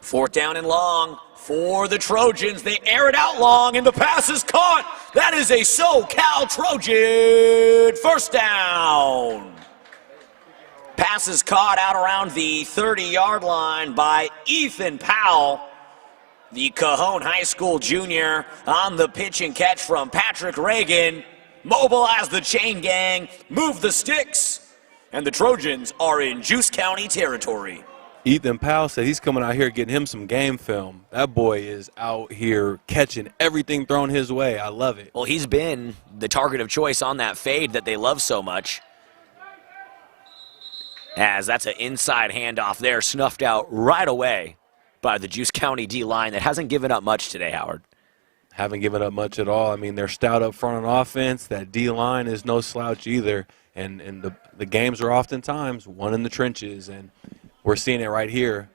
Fourth down and long for the Trojans. They air it out long, and the pass is caught. That is a Socal Trojan first down. Pass is caught out around the 30-yard line by Ethan Powell, the Cajon High School junior, on the pitch and catch from Patrick Reagan. Mobilize the chain gang, move the sticks, and the Trojans are in Juice County territory. Ethan Powell said he's coming out here getting him some game film. That boy is out here catching everything thrown his way. I love it. Well, he's been the target of choice on that fade that they love so much. As that's an inside handoff there, snuffed out right away by the Juice County D-line that hasn't given up much today, Howard. Haven't given up much at all. I mean, they're stout up front on offense. That D-line is no slouch either. And the games are oftentimes won in the trenches, and we're seeing it right here.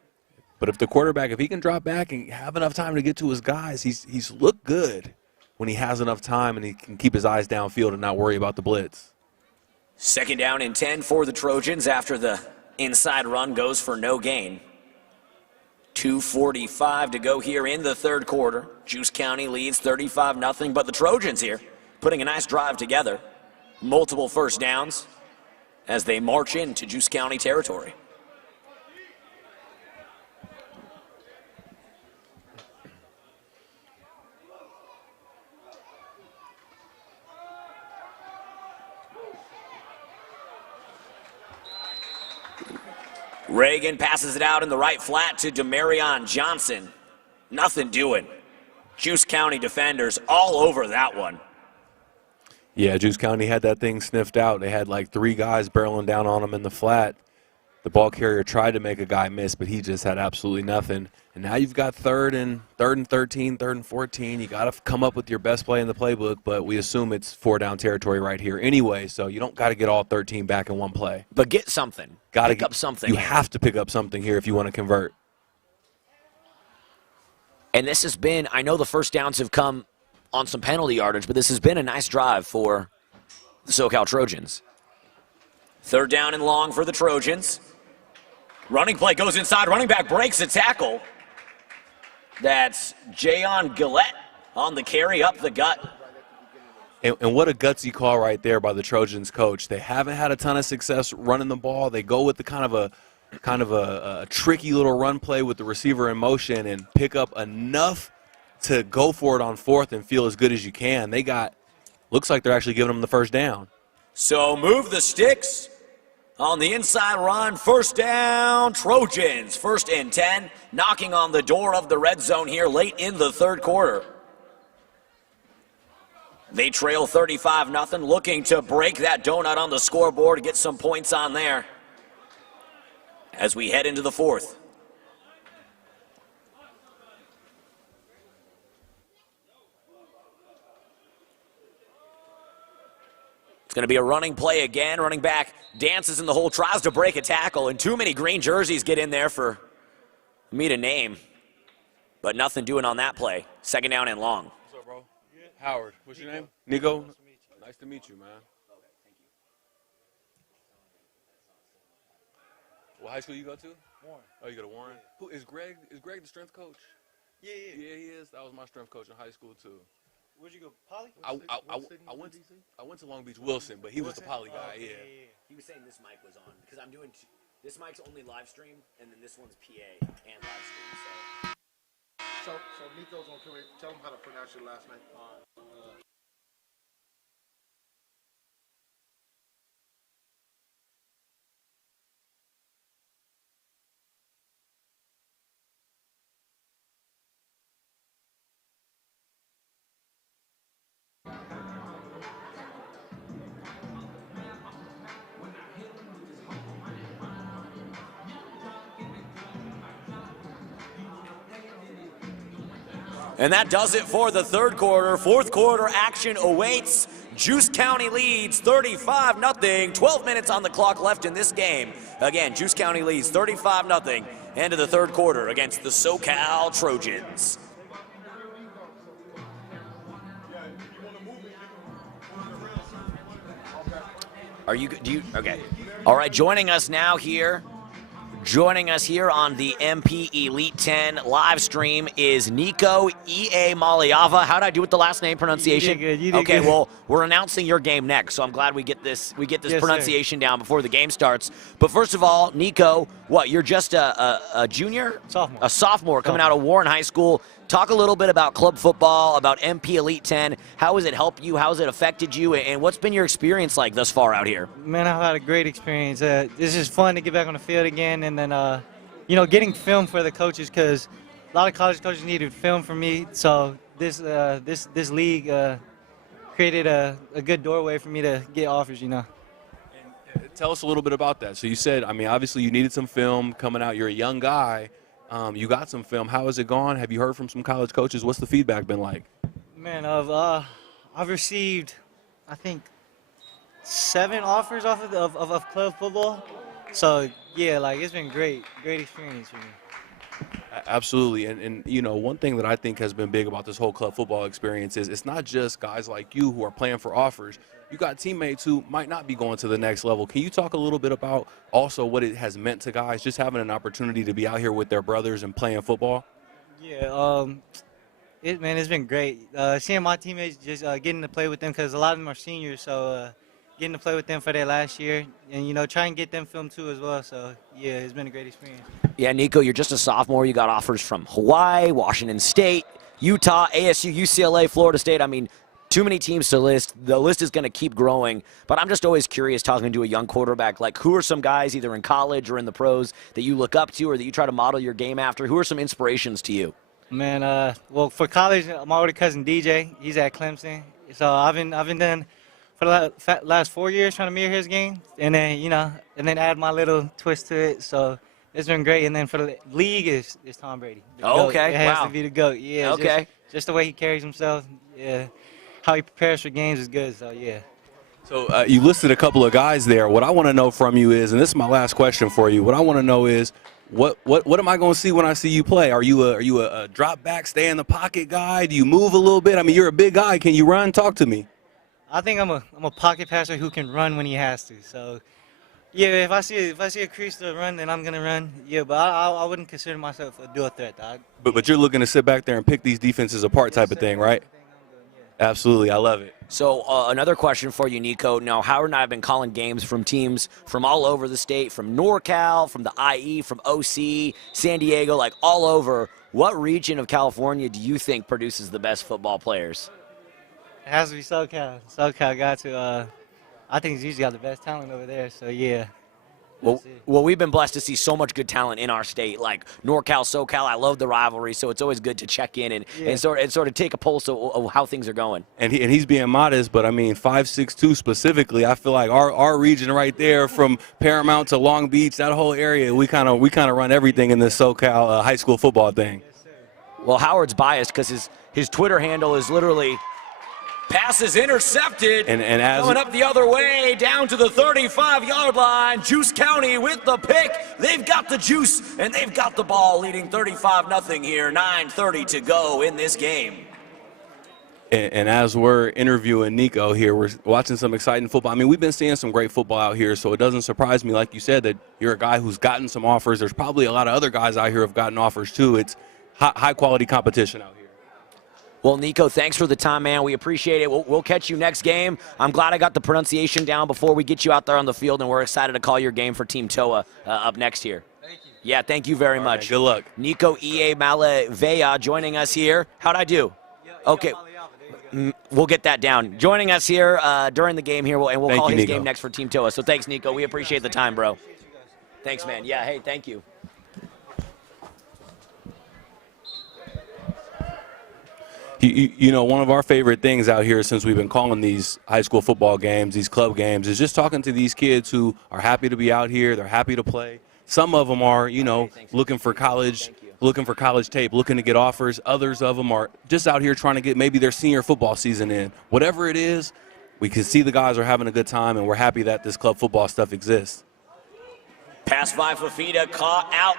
But if the quarterback, if he can drop back and have enough time to get to his guys, he's looked good when he has enough time and he can keep his eyes downfield and not worry about the blitz. Second down and 10 for the Trojans after the inside run goes for no gain. 2:45 to go here in the third quarter. Juice County leads 35-0, but the Trojans here putting a nice drive together. Multiple first downs as they march into Juice County territory. Reagan passes it out in the right flat to Demarion Johnson. Nothing doing. Juice County defenders all over that one. Yeah, Juice County had that thing sniffed out. They had like 3 guys barreling down on him in the flat. The ball carrier tried to make a guy miss, but he just had absolutely nothing. And now you've got third and 13, third and 14. You got to come up with your best play in the playbook, but we assume it's 4-down territory right here anyway, so you don't got to get all 13 back in one play. But get something. Pick up something. You have to pick up something here if you want to convert. And this has been, I know the first downs have come on some penalty yardage, but this has been a nice drive for the Socal Trojans. Third down and long for the Trojans. Running play goes inside. Running back breaks a tackle. That's Jayon Gillette on the carry up the gut. And what a gutsy call right there by the Trojans coach. They haven't had a ton of success running the ball. They go with the kind of a tricky little run play with the receiver in motion and pick up enough to go for it on fourth and feel as good as you can. Looks like they're actually giving them the first down. So move the sticks on the inside run. First down, Trojans. 1st and 10, knocking on the door of the red zone here late in the third quarter. They trail 35-0, looking to break that donut on the scoreboard, get some points on there as we head into the fourth. It's going to be a running play again. Running back dances in the hole, tries to break a tackle, and too many green jerseys get in there for me to name. But nothing doing on that play. Second down and long. What's up, bro? Howard. What's your name? Nico. Nice to meet you, man. What high school you go to? Warren. Oh, you go to Warren? Who is Greg? Is Greg the strength coach? Yeah, he is. That was my strength coach in high school, too. Where'd you go, Poly? I went to Long Beach Wilson, but he was the Poly guy. Yeah. He was saying this mic was on because I'm doing this mic's only live stream, and then this one's PA and live stream. So Nico's on camera. Tell him how to pronounce your last name. And that does it for the third quarter. Fourth quarter action awaits. Juice County leads 35-0. 12 minutes on the clock left in this game. Again, Juice County leads 35-0. End of the third quarter against the Socal Trojans. Okay. All right, joining us on the MP Elite 10 live stream is Nico E.A. Maliava. How did I do with the last name pronunciation? You did good. Okay, well, we're announcing your game next, so I'm glad we get this Yes, pronunciation down before the game starts. But first of all, Nico, you're just a junior? Sophomore. A sophomore coming out of Warren High School. Talk a little bit about club football, about MP Elite 10. How has it helped you? How has it affected you? And what's been your experience like thus far out here? Man, I've had a great experience. It's just fun to get back on the field again, and then getting film for the coaches, because a lot of college coaches needed film for me. So this league created a good doorway for me to get offers. And tell us a little bit about that. So you said, obviously you needed some film coming out. You're a young guy. You got some film. How has it gone? Have you heard from some college coaches? What's the feedback been like? Man, I've received, I think, 7 offers off of club football. So yeah, it's been great experience for me. Absolutely, and one thing that I think has been big about this whole club football experience is it's not just guys like you who are playing for offers. You got teammates who might not be going to the next level. Can you talk a little bit about also what it has meant to guys just having an opportunity to be out here with their brothers and playing football? Yeah, it's been great. Seeing my teammates, just getting to play with them, because a lot of them are seniors, so getting to play with them for their last year, and try and get them film too as well. So yeah, it's been a great experience. Yeah, Nico, you're just a sophomore. You got offers from Hawaii, Washington State, Utah, ASU, UCLA, Florida State. Too many teams to list. The list is going to keep growing. But I'm just always curious, talking to a young quarterback, who are some guys either in college or in the pros that you look up to or that you try to model your game after? Who are some inspirations to you? Man, well, for college, my older cousin DJ, he's at Clemson. So I've been done for the last 4 years trying to mirror his game, and then add my little twist to it. So it's been great. And then for the league is Tom Brady. Okay, it has wow. to be the GOAT. Yeah. Okay. Just the way he carries himself. Yeah. How he prepares for games is good. So yeah. So you listed a couple of guys there. What I want to know from you is, and this is my last question for you. What I want to know is, what am I going to see when I see you play? Are you a drop back, stay in the pocket guy? Do you move a little bit? You're a big guy. Can you run? Talk to me. I think I'm a pocket passer who can run when he has to. So yeah, if I see a crease to run, then I'm gonna run. Yeah, but I wouldn't consider myself a dual threat, dog. But you're looking to sit back there and pick these defenses apart type of thing, right? Absolutely, I love it. So another question for you, Nico. Now, Howard and I have been calling games from teams from all over the state, from NorCal, from the IE, from OC, San Diego, all over. What region of California do you think produces the best football players? It has to be SoCal. SoCal got to. I think he's usually got the best talent over there. So yeah. Well, we've been blessed to see so much good talent in our state, like NorCal, SoCal. I love the rivalry, so it's always good to check in and sort of take a pulse of how things are going. And he's being modest, but 5'6" specifically, I feel like our region right there, from Paramount to Long Beach, that whole area, we kind of run everything in this SoCal high school football thing. Well, Howard's biased because his Twitter handle is literally passes intercepted, and as going up the other way, down to the 35-yard line. Juice County with the pick. They've got the juice, and they've got the ball, leading 35-0 here. 9:30 to go in this game. And as we're interviewing Nico here, we're watching some exciting football. We've been seeing some great football out here, so it doesn't surprise me, like you said, that you're a guy who's gotten some offers. There's probably a lot of other guys out here who have gotten offers too. It's high-quality competition out here. Well, Nico, thanks for the time, man. We appreciate it. We'll catch you next game. I'm glad I got the pronunciation down before we get you out there on the field, and we're excited to call your game for Team TOA up next here. Thank you. Yeah, thank you very much. Man, good luck. Nico E.A. Malevea joining us here. How'd I do? Okay. We'll get that down. Joining us here during the game here, and we'll call his game next for Team TOA. So thanks, Nico. We appreciate the time, bro. Thanks, man. Yeah, hey, thank you. You know, one of our favorite things out here since we've been calling these high school football games, these club games, is just talking to these kids who are happy to be out here. They're happy to play. Some of them are, you know, looking for college tape, looking to get offers. Others of them are just out here trying to get maybe their senior football season in. Whatever it is, we can see the guys are having a good time, and we're happy that this club football stuff exists. Pass by Fafita, caught out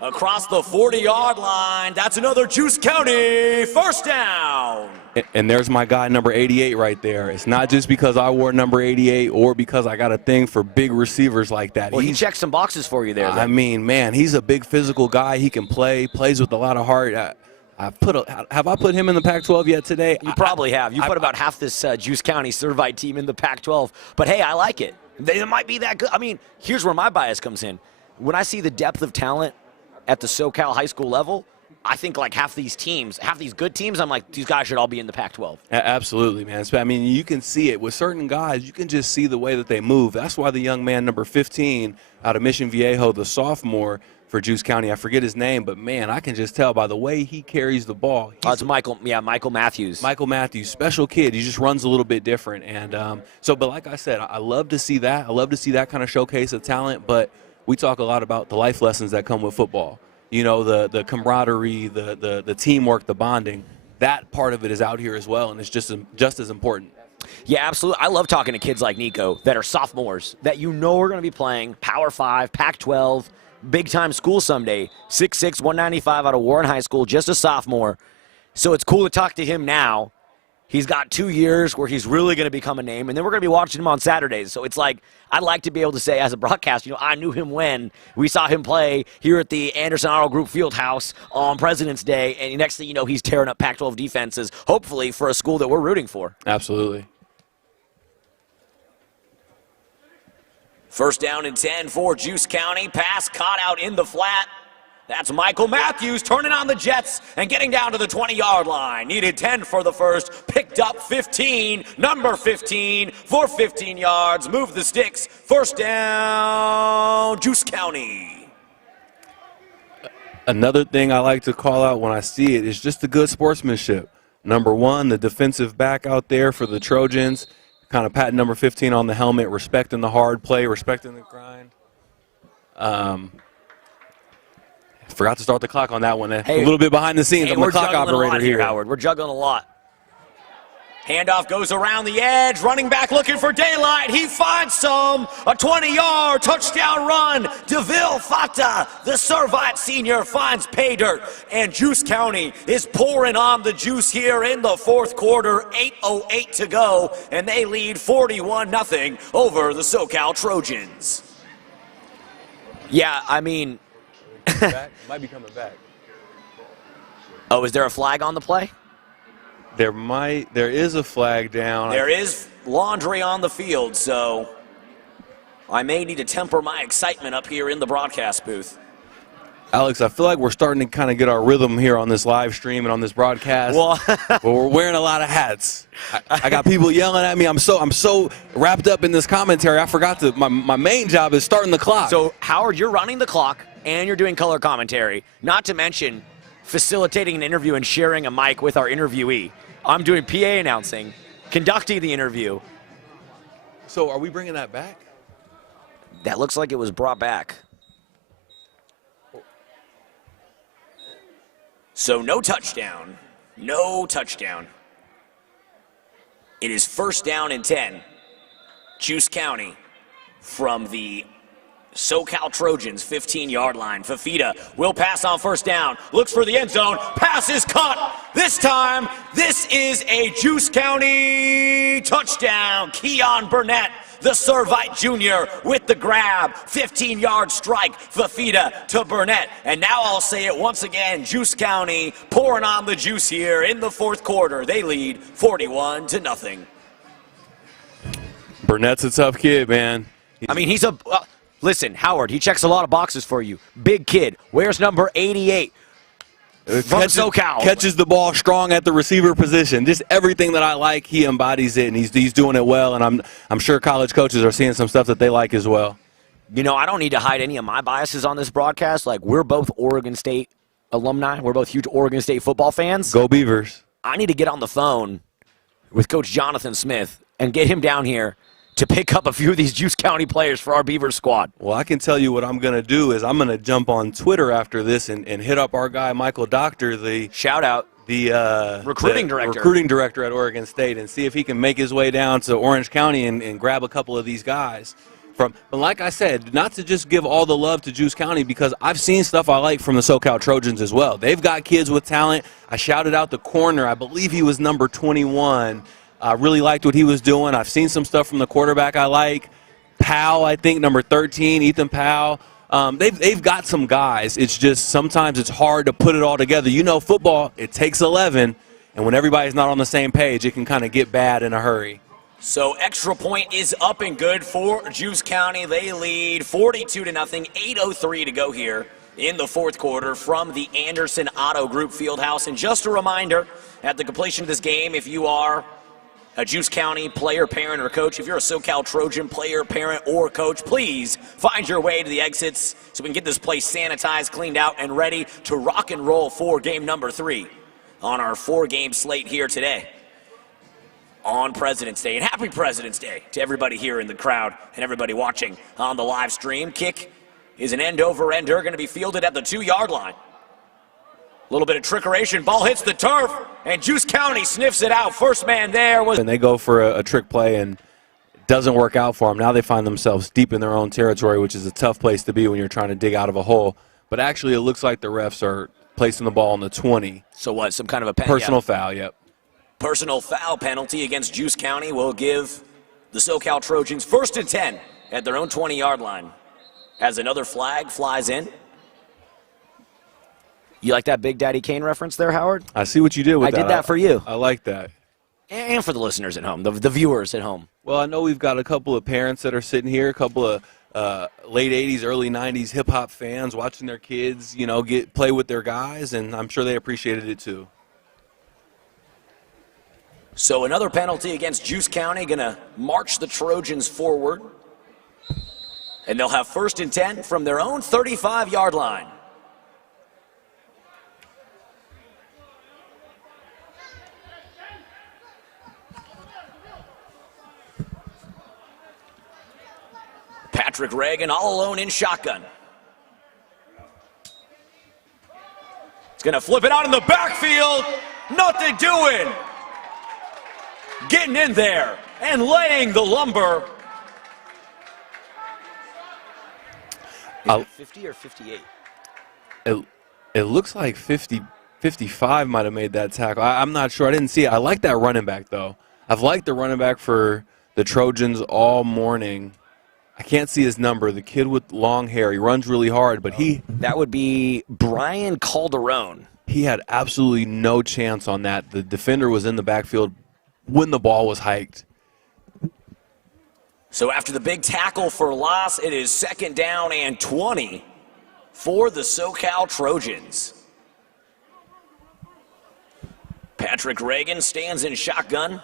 across the 40-yard line. That's another Juice County first down. And there's my guy, number 88, right there. It's not just because I wore number 88 or because I got a thing for big receivers like that. Well, he checked some boxes for you there. I mean, man, he's a big physical guy. He can play, plays with a lot of heart. Have I put him in the Pac-12 yet today? You probably have. You put about half this Juice County certified team in the Pac-12. But, hey, I like it. They might be that good. I mean, here's where my bias comes in. When I see the depth of talent at the SoCal high school level, I think like half these good teams, I'm like, these guys should all be in the Pac-12. Absolutely, man. I mean, you can see it. With certain guys, you can just see the way that they move. That's why the young man, number 15, out of Mission Viejo, the sophomore for Juice County, I forget his name, but, man, I can just tell by the way he carries the ball. It's Michael Matthews. Michael Matthews, special kid. He just runs a little bit different. And but like I said, I love to see that. I love to see that kind of showcase of talent, but we talk a lot about the life lessons that come with football. You know, the camaraderie, the teamwork, the bonding. That part of it is out here as well, and it's just as important. Yeah, absolutely. I love talking to kids like Nico that are sophomores that you know are going to be playing Power 5, Pac-12, big-time school someday. 6'6", 195 out of Warren High School, just a sophomore. So it's cool to talk to him now. He's got 2 years where he's really going to become a name, and then we're going to be watching him on Saturdays. So it's like, I'd like to be able to say as a broadcast, you know, I knew him when we saw him play here at the Anderson Auto Group Fieldhouse on President's Day, and next thing you know, he's tearing up Pac-12 defenses, hopefully for a school that we're rooting for. Absolutely. First down and 10 for Juice County. Pass caught out in the flat. That's Michael Matthews turning on the Jets and getting down to the 20-yard line. Needed 10 for the first, picked up 15, number 15 for 15 yards. Move the sticks. First down, Juice County. Another thing I like to call out when I see it is just the good sportsmanship. Number 1, the defensive back out there for the Trojans, kind of patting number 15 on the helmet, respecting the hard play, respecting the grind. Forgot to start the clock on that one. Hey, a little bit behind the scenes. I'm the clock operator here, Howard. We're juggling a lot. Handoff goes around the edge. Running back looking for daylight. He finds some. A 20-yard touchdown run. DeVille Fata, the Servite senior, finds pay dirt. And Juice County is pouring on the juice here in the fourth quarter. 8:08 to go. And they lead 41-0 over the Socal Trojans. Yeah, I mean... Might be coming back. Oh, is there a flag on the play? There is a flag down. There is laundry on the field, so I may need to temper my excitement up here in the broadcast booth. Alex, I feel like we're starting to kind of get our rhythm here on this live stream and on this broadcast. Well, we're wearing a lot of hats. I got people yelling at me. I'm so wrapped up in this commentary. I forgot my main job is starting the clock. So, Howard, you're running the clock and you're doing color commentary, not to mention facilitating an interview and sharing a mic with our interviewee. I'm doing PA announcing, conducting the interview. So are we bringing that back? That looks like it was brought back. So no touchdown. No touchdown. It is first down and 10. Juice County from the Socal Trojans 15-yard line. Fafita will pass on first down. Looks for the end zone. Pass is caught. This time, this is a Juice County touchdown. Keon Burnett The Servite Jr. with the grab. 15-yard strike. Fafita to Burnett. And now I'll say it once again. Juice County pouring on the juice here in the fourth quarter. They lead 41-0. Burnett's a tough kid, man. I mean, he's a listen, Howard, he checks a lot of boxes for you. Big kid. Wears number 88. From SoCal. Catches the ball strong at the receiver position. Just everything that I like, he embodies it, and he's doing it well. And I'm sure college coaches are seeing some stuff that they like as well. You know, I don't need to hide any of my biases on this broadcast. Like, we're both Oregon State alumni. We're both huge Oregon State football fans. Go Beavers. I need to get on the phone with Coach Jonathan Smith and get him down here to pick up a few of these Juice County players for our Beaver squad. Well, I can tell you what I'm going to do is I'm going to jump on Twitter after this and hit up our guy Michael Doctor, the shout out, the recruiting director at Oregon State, and see if he can make his way down to Orange County and grab a couple of these guys. But like I said, not to just give all the love to Juice County, because I've seen stuff I like from the Socal Trojans as well. They've got kids with talent. I shouted out the corner. I believe he was number 21. I really liked what he was doing. I've seen some stuff from the quarterback I like. Powell, I think, number 13, Ethan Powell. They've got some guys. It's just sometimes it's hard to put it all together. You know, football, it takes 11, and when everybody's not on the same page, it can kind of get bad in a hurry. So extra point is up and good for Juice County. They lead 42-0, 8:03 to go here in the fourth quarter from the Anderson Auto Group Fieldhouse. And just a reminder, at the completion of this game, if you are a Juice County player, parent, or coach, if you're a Socal Trojan player, parent, or coach, please find your way to the exits so we can get this place sanitized, cleaned out, and ready to rock and roll for game number 3 on our 4-game slate here today on President's Day. And happy President's Day to everybody here in the crowd and everybody watching on the live stream. Kick is an end-over-ender, going to be fielded at the 2-yard line. A little bit of trickeration. Ball hits the turf, and Juice County sniffs it out. First man there was... And they go for a trick play, and it doesn't work out for them. Now they find themselves deep in their own territory, which is a tough place to be when you're trying to dig out of a hole. But actually, it looks like the refs are placing the ball on the 20. So what, some kind of a personal foul, yep. Personal foul penalty against Juice County will give the Socal Trojans 1st and 10 at their own 20-yard line as another flag flies in. You like that Big Daddy Kane reference there, Howard? I see what you did with that. I did that for you. I like that. And for the listeners at home, the viewers at home. Well, I know we've got a couple of parents that are sitting here, a couple of late 80s, early 90s hip-hop fans watching their kids, you know, play with their guys, and I'm sure they appreciated it too. So another penalty against Juice County, going to march the Trojans forward. And they'll have 1st and 10 from their own 35-yard line. Patrick Reagan all alone in shotgun. It's going to flip it out in the backfield. Nothing doing. Getting in there and laying the lumber. Is it 50 or 58? It looks like 55 might have made that tackle. I'm not sure. I didn't see it. I like that running back, though. I've liked the running back for the Trojans all morning. I can't see his number. The kid with long hair. He runs really hard, but that would be Brian Calderon. He had absolutely no chance on that. The defender was in the backfield when the ball was hiked. So after the big tackle for loss, it is 2nd down and 20 for the Socal Trojans. Patrick Reagan stands in shotgun.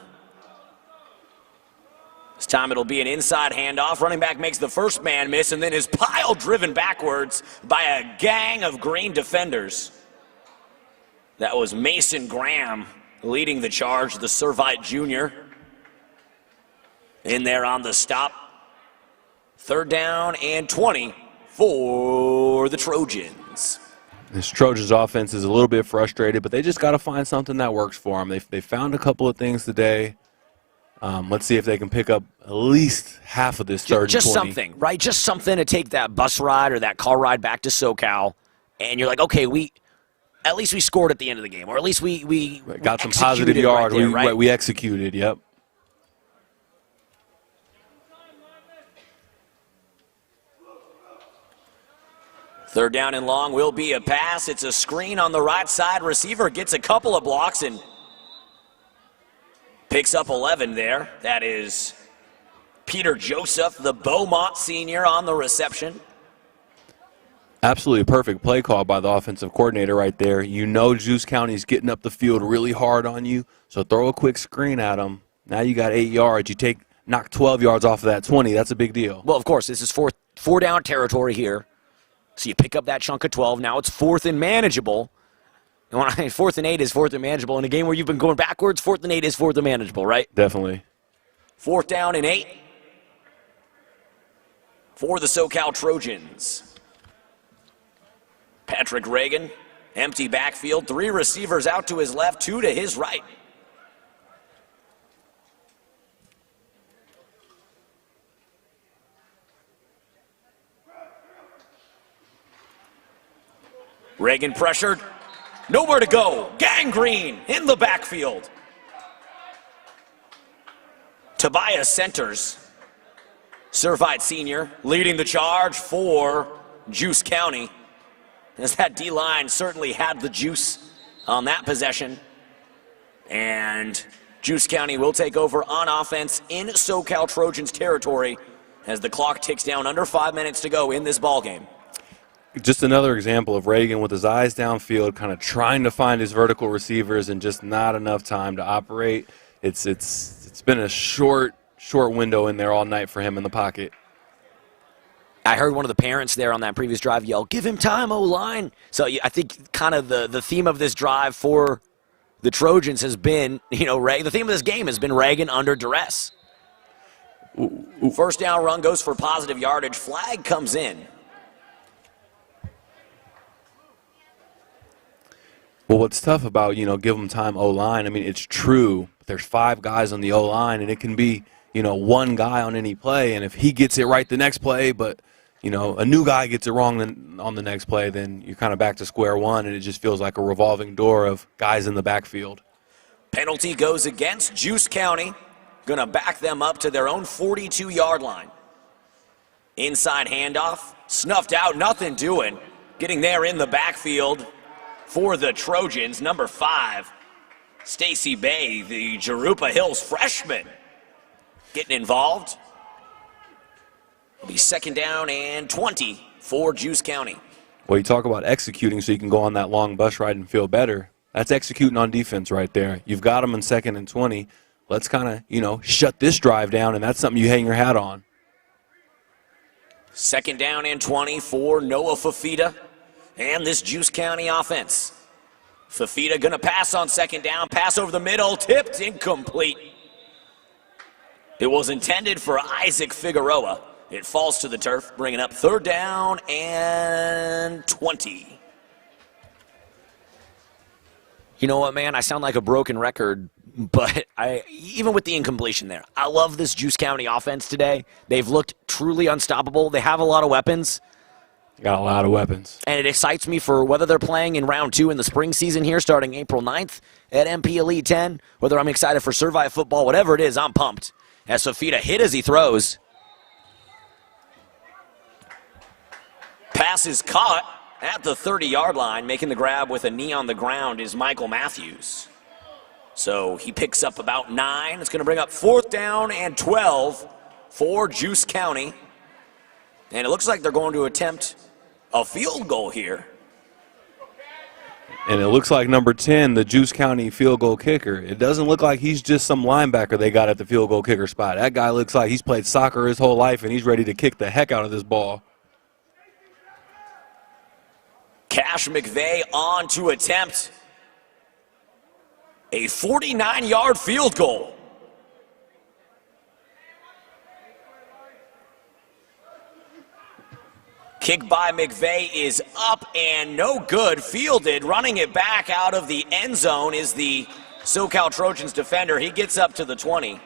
This time it'll be an inside handoff. Running back makes the first man miss and then is pile driven backwards by a gang of green defenders. That was Mason Graham leading the charge, the Servite Jr. in there on the stop. 3rd down and 20 for the Trojans. This Trojans offense is a little bit frustrated, but they just got to find something that works for them. They found a couple of things today. Let's see if they can pick up at least half of this 3rd and 20. Just something, right? Just something to take that bus ride or that car ride back to SoCal, and you're like, okay, at least we scored at the end of the game, or at least we got some positive yard. Right there, right? We executed, yep. Third down and long will be a pass. It's a screen on the right side. Receiver gets a couple of blocks and picks up 11 there. That is Peter Joseph, the Beaumont senior, on the reception. Absolutely perfect play call by the offensive coordinator right there. You know Juice County's getting up the field really hard on you, so throw a quick screen at them. Now you got 8 yards. You knock 12 yards off of that 20. That's a big deal. Well, of course, this is four down territory here. So you pick up that chunk of 12. Now it's 4th and manageable. And when 4th and 8 is 4th and manageable. In a game where you've been going backwards, 4th and 8 is 4th and manageable, right? Definitely. 4th down and 8 for the Socal Trojans. Patrick Reagan, empty backfield. 3 receivers out to his left, 2 to his right. Reagan pressured. Nowhere to go. Gangrene in the backfield. Tobias Centers, Servite senior, leading the charge for Juice County. As that D-line certainly had the juice on that possession. And Juice County will take over on offense in Socal Trojans territory as the clock ticks down, under 5 minutes to go in this ballgame. Just another example of Reagan with his eyes downfield, kind of trying to find his vertical receivers and just not enough time to operate. It's been a short window in there all night for him in the pocket. I heard one of the parents there on that previous drive yell, "Give him time, O-line." So I think kind of the theme of this drive for the Trojans has been, the theme of this game has been Reagan under duress. First down run goes for positive yardage. Flag comes in. Well, what's tough about, give them time O-line, I mean, it's true. There's 5 guys on the O-line, and it can be, one guy on any play. And if he gets it right the next play, but, a new guy gets it wrong on the next play, then you're kind of back to square one, and it just feels like a revolving door of guys in the backfield. Penalty goes against Juice County. Going to back them up to their own 42-yard line. Inside handoff, snuffed out, nothing doing. Getting there in the backfield for the Trojans, number 5, Stacy Bay, the Jurupa Hills freshman, getting involved. It'll be 2nd down and 20 for Juice County. Well, you talk about executing so you can go on that long bus ride and feel better. That's executing on defense right there. You've got them in 2nd and 20. Let's kind of, shut this drive down, and that's something you hang your hat on. 2nd down and 20 for Noah Fafita and this Juice County offense. Fafita going to pass on 2nd down, pass over the middle, tipped, incomplete. It was intended for Isaac Figueroa. It falls to the turf, bringing up 3rd down and 20. You know what, man? I sound like a broken record, but even with the incompletion there, I love this Juice County offense today. They've looked truly unstoppable. They have a lot of weapons. Got a lot of weapons. And it excites me for whether they're playing in round 2 in the spring season here starting April 9th at MP Elite 10, whether I'm excited for Servite football, whatever it is, I'm pumped. As Fafita hit as he throws. Pass is caught at the 30-yard line. Making the grab with a knee on the ground is Michael Matthews. So he picks up about 9. It's going to bring up 4th down and 12 for Juice County. And it looks like they're going to attempt a field goal here. And it looks like number 10, the Juice County field goal kicker. It doesn't look like he's just some linebacker they got at the field goal kicker spot. That guy looks like he's played soccer his whole life, and he's ready to kick the heck out of this ball. Cash McVeigh on to attempt a 49-yard field goal. Kick by McVeigh is up and no good. Fielded, running it back out of the end zone is the Socal Trojans defender. He gets up to the 20.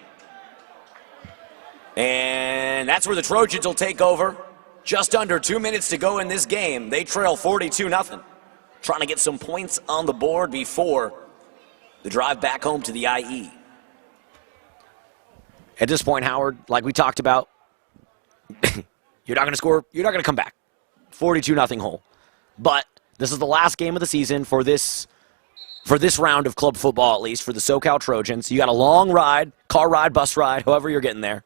And that's where the Trojans will take over. Just under 2 minutes to go in this game. They trail 42-0. Trying to get some points on the board before the drive back home to the IE. At this point, Howard, like we talked about, you're not going to score. You're not going to come back. 42-0 hole. but this is the last game of the season for this round of club football, at least, for the Socal Trojans. You got a long ride, car ride, bus ride, however you're getting there,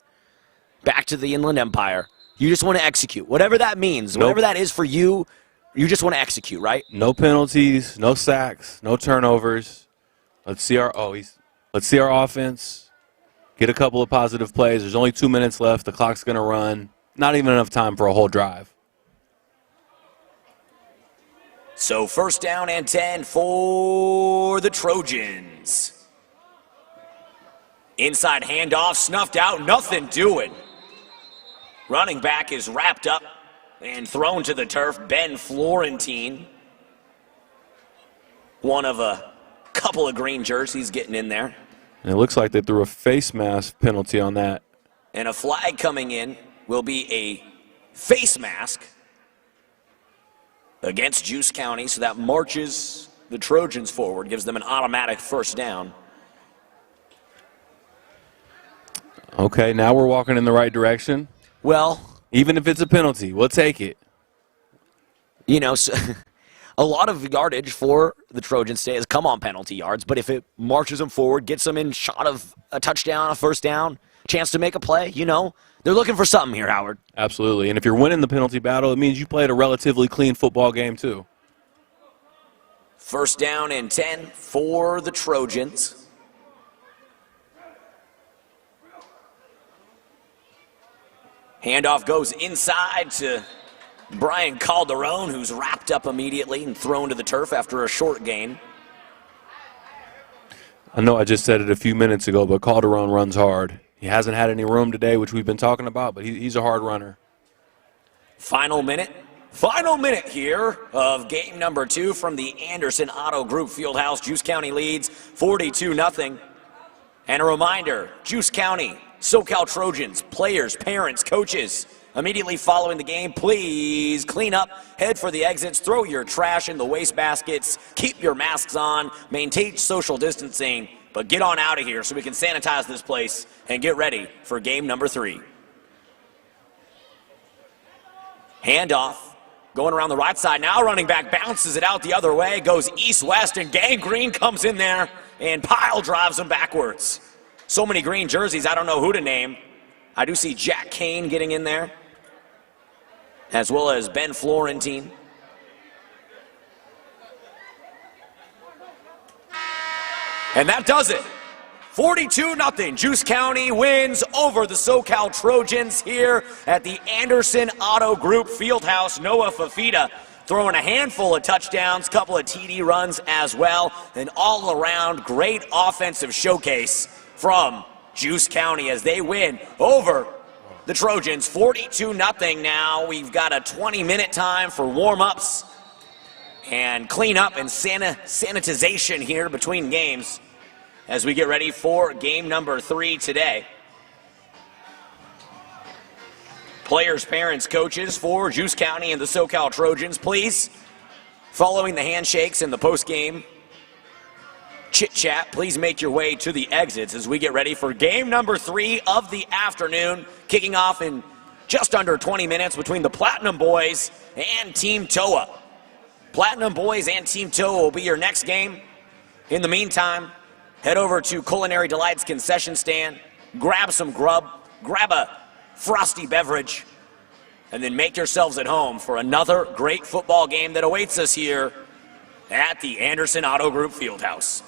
back to the Inland Empire. You just want to execute. Whatever that means, whatever that is for you, you just want to execute, right? No penalties, no sacks, no turnovers. Let's see our offense get a couple of positive plays. There's only 2 minutes left. The clock's going to run. Not even enough time for a whole drive. So 1st down and 10 for the Trojans. Inside handoff, snuffed out, nothing doing. Running back is wrapped up and thrown to the turf. Ben Florentine. One of a couple of green jerseys getting in there. And it looks like they threw a face mask penalty on that. And a flag coming in will be a face mask against Juice County, so that marches the Trojans forward, gives them an automatic 1st down. Okay, now we're walking in the right direction. Well, even if it's a penalty, we'll take it. You know, so a lot of yardage for the Trojans today has come on penalty yards, but if it marches them forward, gets them in shot of a touchdown, a 1st down, chance to make a play, you know, they're looking for something here, Howard. Absolutely. And if you're winning the penalty battle, it means you played a relatively clean football game too. 1st down and 10 for the Trojans. Handoff goes inside to Brian Calderon, who's wrapped up immediately and thrown to the turf after a short gain. I know I just said it a few minutes ago, but Calderon runs hard. He hasn't had any room today, which we've been talking about, but he's a hard runner. Final minute here of game number 2 from the Anderson Auto Group Fieldhouse. Juice County leads 42-0. And a reminder, Juice County, Socal Trojans, players, parents, coaches, immediately following the game, please clean up, head for the exits, throw your trash in the waste baskets, keep your masks on, maintain social distancing, but get on out of here so we can sanitize this place and get ready for game number 3. Handoff, going around the right side now, running back bounces it out the other way, goes east-west, and Gang Green comes in there and pile drives him backwards. So many green jerseys, I don't know who to name. I do see Jack Kane getting in there, as well as Ben Florentine. And that does it. 42-0. Juice County wins over the Socal Trojans here at the Anderson Auto Group Fieldhouse. Noah Fafita throwing a handful of touchdowns, couple of TD runs as well. An all-around great offensive showcase from Juice County as they win over the Trojans 42-0 now. We've got a 20-minute time for warm-ups and cleanup and sanitization here between games as we get ready for game number 3 today. Players, parents, coaches for Juice County and the Socal Trojans, please, following the handshakes and the post-game chit-chat, please make your way to the exits as we get ready for game number 3 of the afternoon, kicking off in just under 20 minutes between the Platinum Boys and Team TOA. Platinum Boys and Team TOA will be your next game. In the meantime, head over to Culinary Delights concession stand, grab some grub, grab a frosty beverage, and then make yourselves at home for another great football game that awaits us here at the Anderson Auto Group Fieldhouse.